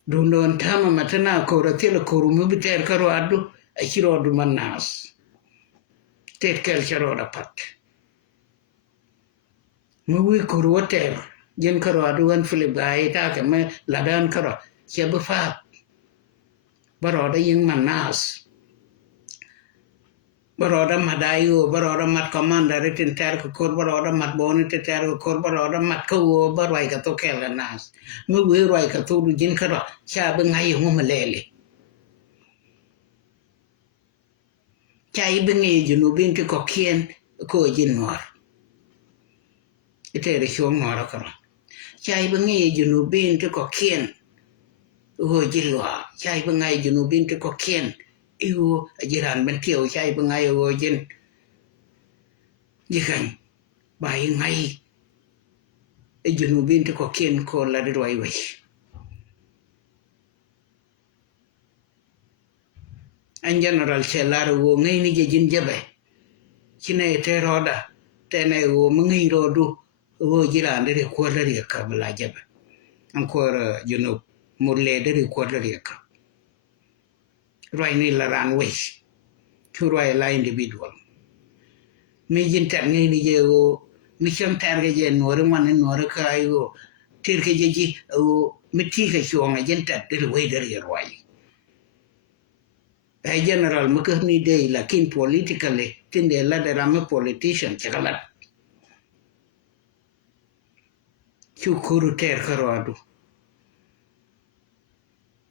dundon tama matana ko ratila ko ru bi ter karo adu a chiro du manas ter kel charo da pat mu wi ko ru ter jen karo adu an fili bai ta ke me ladan karo che bu fa baro da yin manas baroda madayo baroda mat commander tin ter ko kor baroda mat boni te ter ko kor baroda mat ko barwai ka to kela nas mu wi roi ka to du jin kara cha be ngai hu malele chai be ngai junu bin ti ko kien ko jin nor ite re shom nor kara chai be ngai junu bin ti ko kien ho jilwa chai be ngai junu bin ti ko kien yêu jiran ben tiều chai ba ngai o jin jikan bai ngai e junu bin to ko kien ko la de roi wai an general chelar wo ngai ni je jin jabe kine te roda te ne wo ngai rodu wo jirande re ko la re ka bla jabe ancora mulle de ko la re ka roi ni la ran we tu roi la individual mi jin tan ngai ni je wo mi cham tar ge je nore man nore ka yo tir ke je ji o mi ti ke cho nga jin tat de we de roi ai general makahni de lakin politically tinde la de ram politician chakalat chukuru ter karadu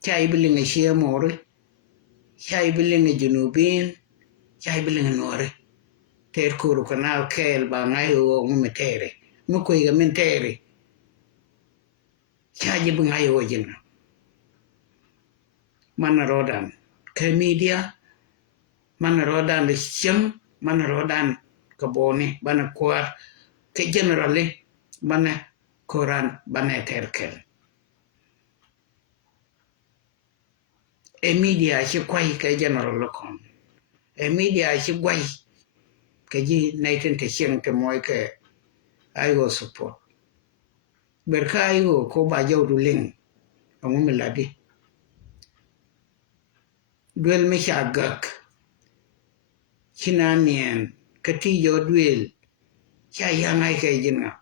chai bilinga shia more chai bilinga junubin chai bilinga nore ter kuru kanal kel ba ngai o metere mo ko ga mentere chai bi ngai o jina mana rodan ke media mana rodan de chim mana rodan kabone bana kwar ke generally bana koran bana terkel e media chi kwai ke general lokon e media chi kwai ke ji naitin te chen ke moy ke ayo support berkayo ko ba jaw du ling amu meladi duel me chagak chinanien kati yo duel cha yangai ke jinga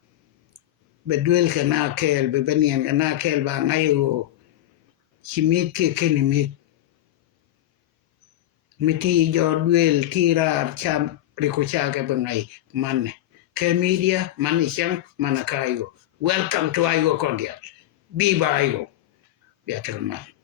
be duel ke na kel be benien na kel ba ngayo chimit ke kenimit miti jo duel tira cham rikucha ke bengai man ke media man isang manakayo welcome to ayo kondia biba ayo ya termal